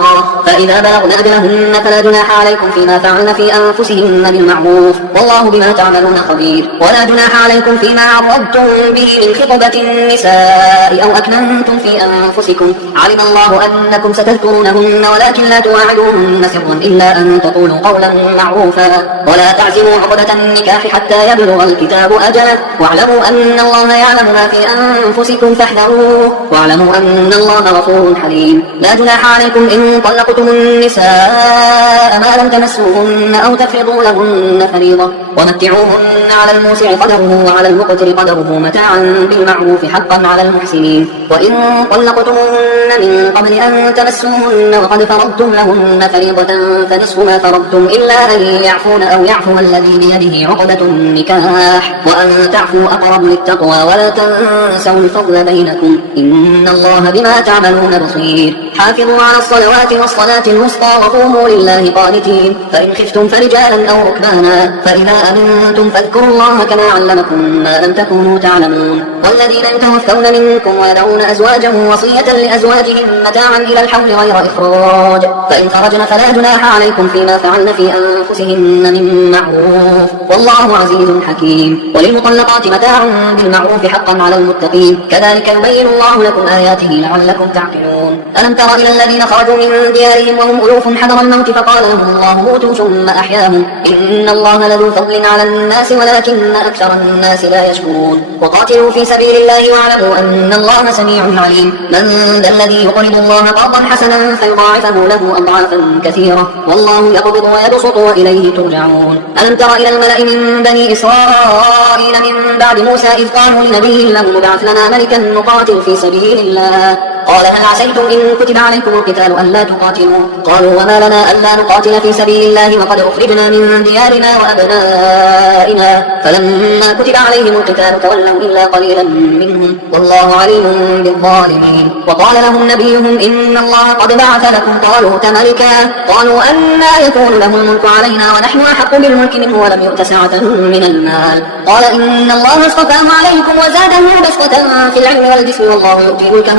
فإذا بلغن أجلهن فلا جناح عليكم فيما فعلن في أنفسهن بالمعروف والله بما تعملون خبير. ولا جناح عليكم فيما عرضتم به من خطبة النساء أو أكننتم في أنفسكم علم الله أنكم ستذكرونهن ولكن لا تواعدوهن سرا إلا أن تقولوا قولا معروفا ولا تعزموا عقدة النكاح حتى يبلغ الكتاب أجله واعلموا أن الله يعلم ما في أنفسكم فاحذروه واعلموا أن الله غفور حليم. لا جناح عليكم إن طلقتم النساء ما لم تمسوهن أو تفرضوا لهن فريضة ومتعوهن على الموسع قدره وعلى المقتر قدره متاعا بالمعروف حقا على المحسنين. وإن طلقتموهن من قبل أن تمسوهن وقد فرضتم لهن فريضة فنصف ما فرضتم إلا أن يعفون أو يعفو الذي بيده عقدة النكاح وأن تعفوا أقرب للتقوى ولا تنسوا الفضل بينكم إن الله بما تعملون بصير. حافظوا على الصلوات والصلاة الوسطى وقوموا لله قانتين فإن خفتم فرجالا أو ركبانا فإذا أمنتم فاذكروا الله كما علمكم ما لم تكونوا تعلمون. والذين يتوفون منكم ويذرون أزواجا وصية لأزواجهم متاعا إلى الحول غير إخراج فإن خرجن فلا جناح عليكم فيما فعلن في أنفسهن من معروف والله عزيز حكيم. وللمطلقات متاع بالمعروف حقا على المتقين كذلك يبين الله لكم آياته لعلكم تعقلون. ألم تر إلى الذين خرجوا من ديارهم وهم ألوف حذر الموت فقال لهم الله موتوا ثم أحياهم إن الله لذو فضل على الناس ولكن أكثر الناس لا يشكرون. وقاتلوا في سبيل الله واعلموا أن الله سميع عليم. من ذا الذي يقرض الله قرضا حسنا فيضاعفه له أضعافا كثيرة والله يقبض ويبسط وإليه ترجعون. ألم تر إلى الملأ من بني إسرائيل من بعد موسى إذ قالوا لنبي له ابعث لنا ملكا نقاتل في سبيل الله قال هل عسيتم إن كتب عليكم القتال ألا تقاتلوا قالوا وما لنا ألا نقاتل في سبيل الله وقد أخرجنا من ديارنا وأبنائنا فلما كتب عليهم القتال تولوا إلا قليلا منهم والله عليم بالظالمين. وقال لهم نبيهم إن الله قد بعث لكم طالوت ملكا قالوا أنى يكون له الملك علينا ونحن أحق بالملك منه ولم يؤت سعة من المال قال إن الله اصطفاه عليكم وزاده بسطة في العلم والجسم والله يؤتي ملكه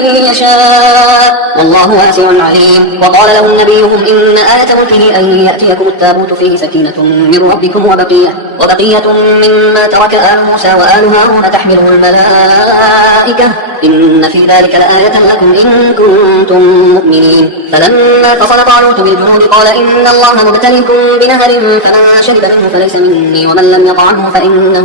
من يشاء والله واسع عليم. وقال لهم نبيهم إن آية ملكه أن يأتيكم التابوت فيه سكينة من ربكم وبقية مما ترك آل موسى وآل هارون تحمله الملائكة الملائكة إن في ذلك لآية لكم إن كنتم مؤمنين. فلما فصل طالوت بالجنود قال إن الله مبتليكم بنهر فمن شرب منه فليس مني ومن لم يطعمه فإنه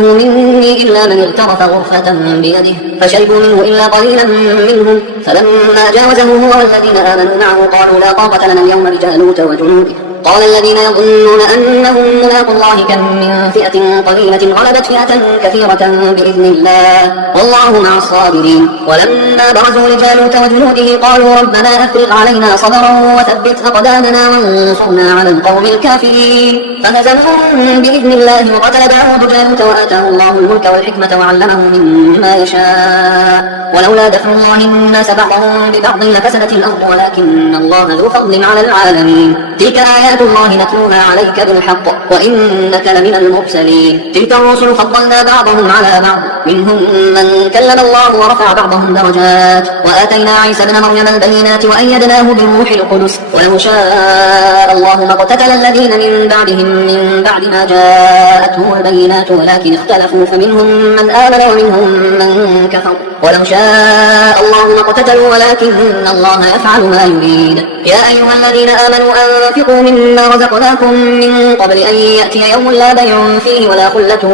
مني إلا من اغترف غرفة بيده فشربوا منه إلا قليلا منهم. فلما جاوزه هو والذين آمنوا معه قالوا لا طاقة لنا اليوم بجالوت وجنوده. قال الذين يظنون أنهم ملاقو الله كم من فئة قليلة غلبت فئة كثيرة بإذن الله والله مع الصابرين. ولما برزوا لجالوت وجنوده قالوا ربنا أفرغ علينا صبرا وثبت أقدامنا وانصرنا على القوم الكافرين. فهزمهم بإذن الله وقتل داود جالوت وآتاه الله الملك والحكمة وعلمه مما يشاء ولولا دفع الله الناس بعضهم ببعض لفسدت الأرض ولكن الله ذو فضل على العالمين. تلك آيات الله نتلوها عليك بالحق وإنك لمن المرسلين. تلك الرسل فضلنا بعضهم على بعض منهم من كلم الله ورفع بعضهم درجات وآتينا عيسى ابن مريم البينات وأيدناه بالروح القدس ولو شاء الله ما اقتتل الذين من بعدهم من بعد ما جاءتهم البينات ولكن اختلفوا فمنهم من آمن ومنهم من كفر ولو شاء الله ما اقتتلوا ولكن الله يفعل ما يريد. يا أيها الذين آمنوا أنفقوا مما رزقناكم من قبل أن يأتي يوم لا بيع فيه ولا خلة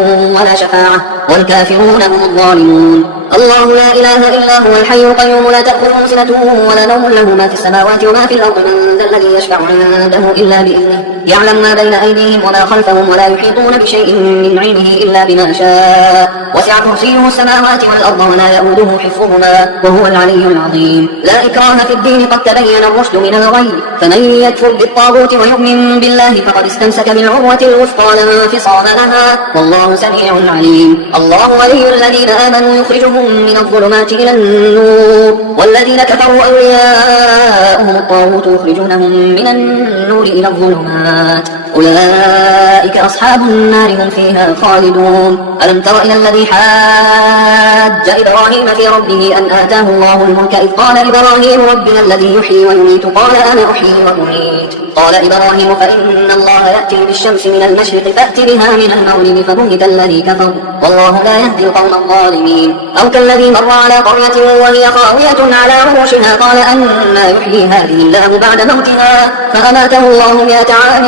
ولا شفاعة والكافرون هم الظالمون. الله لا إله إلا هو الحي القيوم لا تأخذه سنة ولا نوم له ما في السماوات وما في الأرض من ذا الذي يشفع عنده إلا بإذنه يعلم ما بين أيديهم وما خلفهم ولا يحيطون بشيء من علمه إلا بما شاء وسع كرسيه السماوات والأرض ولا يؤوده حفظهما وهو العلي العظيم. لا إكراه في الدين قد تبين الرشد من الغي فمن يكفر بالطاغوت ويؤمن بالله فقد استمسك بالعروة الوثقى لا انفصام لها والله سميع عليم. الله ولي الذين آمنوا يخرجهم من الظلمات إلى النور والذين كفروا أولياءهم الطاغوت يخرجونهم من النور إلى الظلمات أولئك أصحاب النار هم فيها خالدون. ألم تر إلى الذي حاج إبراهيم في ربه أن آتاه الله الملك إذ قال إبراهيم ربنا الذي يحيي ويميت قال أنا أحيي وأميت قال إبراهيم فإن الله يأتي بالشمس من المشرق فأت بها من المغرب فبهت الذي كفر والله لا يهدي القوم الظالمين. أو كالذي مر على قرية وهي خاوية على عروشها قال أنى يحيي هذه الله بعد موتها فأماته الله 100 عام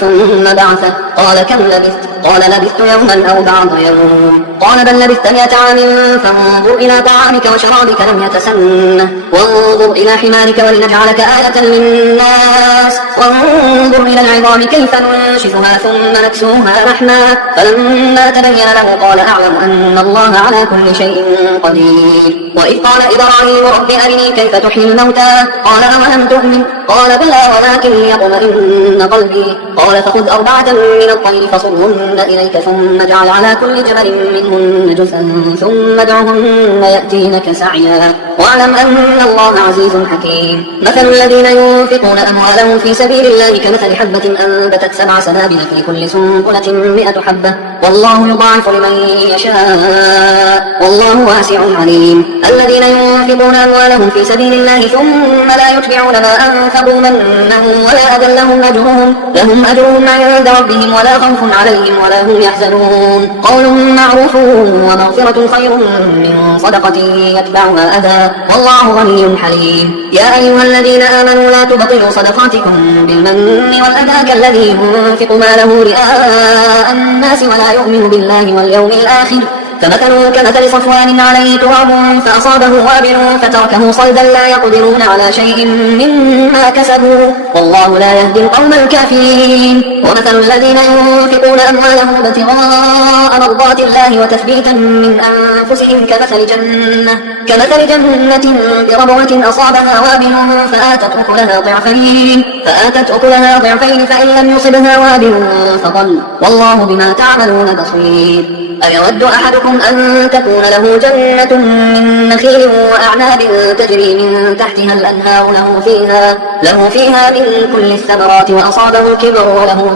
ثم بعثه قال كم لبثت قال لبثت يوما أو بعض يوم قال بل لبثت 100 عام فانظر إلى طعامك وشرابك لم يتسنه وانظر إلى حمارك ولنجعلك آية للناس وانظر إلى العظام كيف ننشفها ثم نكسوها لحما فلما تبين له قال أعلم أن الله على كل شيء قدير. وإذ قال إبراهيم رب أرني كيف تحيي الموتى قال أولم تؤمن قال بلى ولكن ليطمئن قلبي قال فخذ 4 من الطير فصرهن إليك ثم اجعل على كل جبل منهن جزءا ثم ادعهن يأتينك سعيا واعلم أن الله عزيز حكيم. مثل الذين ينفقون أموالهم في سبيل الله كمثل حبة أنبتت 7 سنابل في كل سنبلة 100 حبة والله يضاعف لمن يشاء والله واسع عليم. الذين ينفقون أموالهم في سبيل الله ثم لا يتبعون ما أنفقوا منا ولا أذى لهم أجرهم عند ربهم ولا خوف عليهم ولا هم يحزنون. قول معروف ومغفرة خير من صدقة يتبعها أذى والله غني حليم. يا أيها الذين آمنوا لا تبطلوا صدقاتكم بالمن والأذى كالذي ينفق ماله رئاء الناس ولا يؤمن بالله واليوم الآخر فمثله كمثل صفوان عليه تراب فأصابه وابل فتركه صلدا لا يقدرون على شيء مما كسبوا والله لا يهدي القوم الكافرين. ومثل الذين ينفقون أموالهم ابتغاء مرضات الله وتثبيتا من أنفسهم كمثل جنة بربوة أصابها وابل فآتت أكلها ضعفين فإن لم يصبها وابل فضل والله بما تعملون بصير. أيود أحدكم أن تكون له جنة من نخيل وأعناب تجري من تحتها الأنهار له فيها من كل الثمرات وأصابه الكبر وله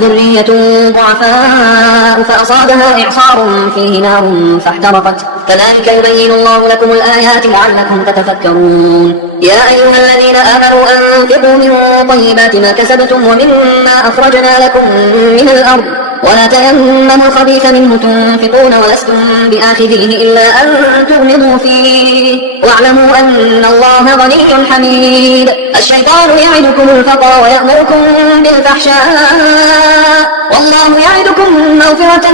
ذرية ضعفاء فأصابها إعصار فيه نار فاحترقت كذلك يبين الله لكم الآيات لعلكم تتفكرون. يا أيها الذين آمنوا أنفقوا من طيبات ما كسبتم ومما أخرجنا لكم من الأرض ولا تيمموا الخبيث منه تنفقون ولستم بآخذيه إلا أن تغمضوا فيه واعلموا أن الله غني حميد. الشيطان يعدكم الفقر ويأمركم بالفحشاء والله يعدكم مغفرة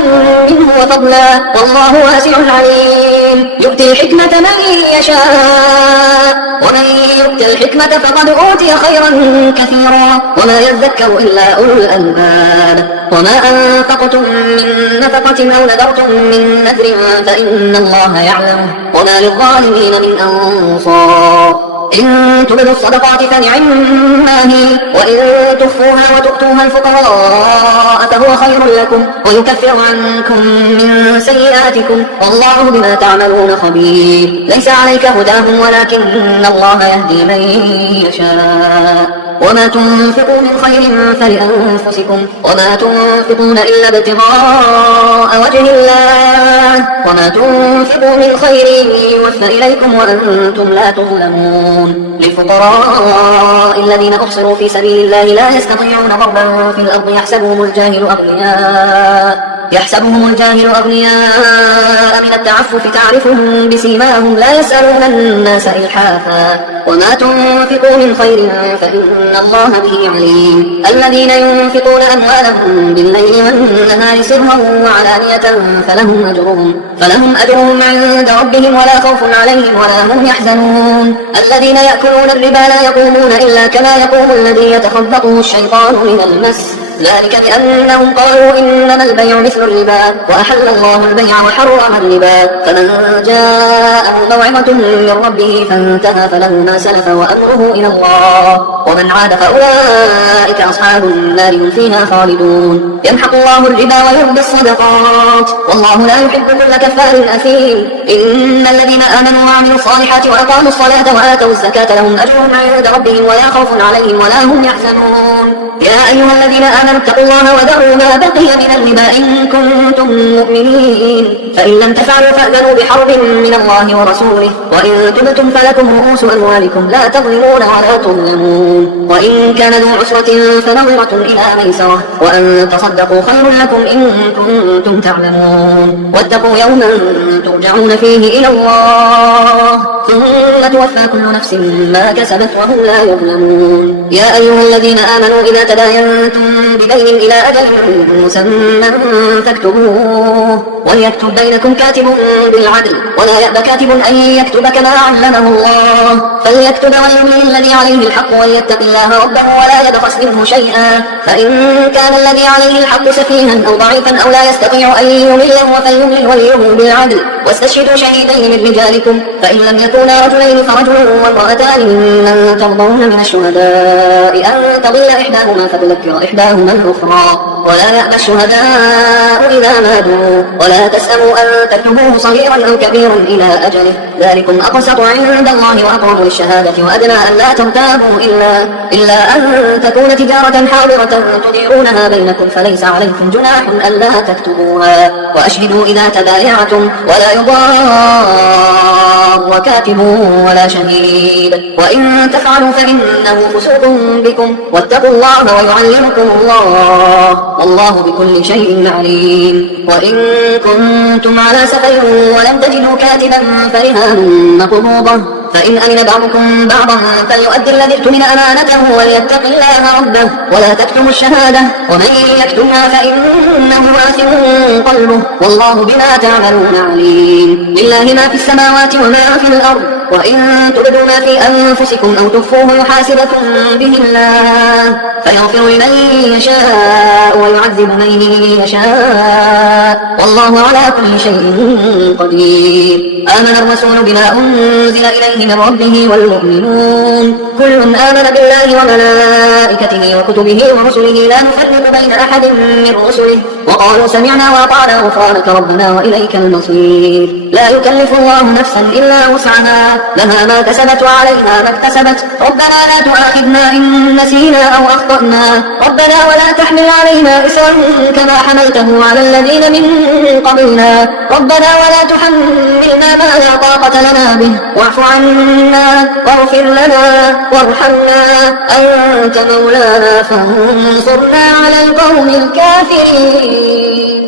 منه وفضلا والله واسع عليم. يؤتي الحكمة من يشاء ومن يؤت الحكمة فقد أوتي خيرا كثيرا وما يذكر إلا أولو الألباب. وما أنفقتم من نفقة أو نذرتم من نذر فإن الله يعلمه وما للظالمين من أنصار. إن تبدوا الصدقات فنعما هي وإن تخفوها وتؤتوها الفقراء فهو خير لكم ويكفر عنكم من سيئاتكم والله بما تعملون خبير. ليس عليك هداهم ولكن الله يهدي من يشاء. وما تنفقوا من خير فلأنفسكم وما تنفقون إلا ابتغاء وجه الله وما تنفقوا من خير يوفى إليكم وأنتم لا تظلمون. للفقراء الذين أحصروا في سبيل الله لا يستطيعون ضربا في الأرض يحسبهم الجاهل أغنياء من التعفف تعرفهم بسيماهم لا يسألون الناس إلحافا وما تنفقوا من خير فإن الله به عليم. الذين ينفقون أموالهم بالليل والنهار سرا وعلانية فلهم أجرهم عند ربهم ولا خوف عليهم ولا هم يحزنون. الذين يأكلون الربا لا يقومون إلا كما يقوم الذي يتخبطه الشيطان من المس ذلك بأنهم قالوا إنما البيع مثل الربا وأحل الله البيع وحرم الربا. فمن جاءه موعظة من ربه فانتهى فله ما سلف وأمره إلى الله ومن عاد فأولئك أصحاب النار هم فيها خالدون. يمحق الله الربا ويربي الصدقات والله لا يحب كل كفار أثيم. إن الذين آمنوا وعملوا الصالحات وأقاموا الصلاة وآتوا الزكاة لهم أجرهم عند ربهم ولا خوف عليهم ولا هم يحزنون. يا أيها الذين آمنوا اتقوا الله وذروا ما بقي من الربا إن كنتم مؤمنين فإن لم تفعلوا فأذنوا بحرب من الله ورسوله وإن تبتم فلكم رؤوس أموالكم لا تظلمون ولا تظلمون. وإن كان ذو عسرة فنظرة إلى ميسرة وأن تصدقوا خير لكم إن كنتم تعلمون. واتقوا يوما ترجعون فيه إلى الله ثم توفى كل نفس ما كسبت وهم لا يظلمون. يا أيها الذين آمنوا إذا تداينتم بدين إلى أجل مسمى فاكتبوه وليكتب بينكم كاتب بالعدل ولا يأبى كاتب أن يكتب كما علمه الله فليكتب وليملل الذي عليه الحق وليتق الله ربه ولا يبخس منه شيئا فإن كان الذي عليه الحق سفيها أو ضعيفا أو لا يستطيع أن يمله فليملل وليه بالعدل واستشهدوا شهيدين من رجالكم فإن لم يكونا رجلين فرجل وامرأتان ممن ترضون من الشهداء أن تضل إحداهما فتذكر إحداهما الأخرى ولا يأبى الشهداء إذا ما دعوا ولا تسأموا أن تكتبوه صغيرا أو كبيرا إلى أجله ذلكم أقسط عند الله وأقرب للشهادة وأدنى أن لا ترتابوا إلا أن تكون تجارة حاضرة تديرونها بينكم فليس عليكم جناح ألا تكتبوها وأشهدوا إذا تبايعتم ولا يضار كاتب ولا شهيد وإن تفعلوا فإنه فسوق بكم واتقوا الله ويعلمكم الله والله بكل شيء عليم. وإن كنتم على سفر ولم تجدوا كاتبا فرهان مقبوضة فإن أمن بعضكم بعضا فليؤدي الذي اؤتمن أمانته وليتق الله ربه ولا تكتموا الشهادة ومن يكتمها فإنه آثم قلبه والله بما تعملون عليم. لله ما في السماوات وما في الأرض وإن تبدوا ما في أنفسكم أو تخفوه يحاسبكم به الله فيغفر لمن يشاء ويعذب من يشاء والله على كل شيء قدير. آمن الرسول بما أنزل إليه من ربه والمؤمنون كل آمن بالله وملائكته وكتبه ورسله لا نفرق بين أحد من رسله وقالوا سمعنا وأطعنا غفرانك ربنا وإليك المصير. لا يكلف الله نفسا إلا وسعها لها ما كسبت وعليها ما اكتسبت ربنا لا تؤاخذنا إن نسينا أو أخطأنا ربنا ولا تحمل علينا إصرا كما حملته على الذين من قبلنا ربنا ولا تحملنا ما لا طاقة طاقة لنا به، واعف عنا واغفر لنا وارحمنا، أنت مولانا فانصرنا على القوم الكافرين.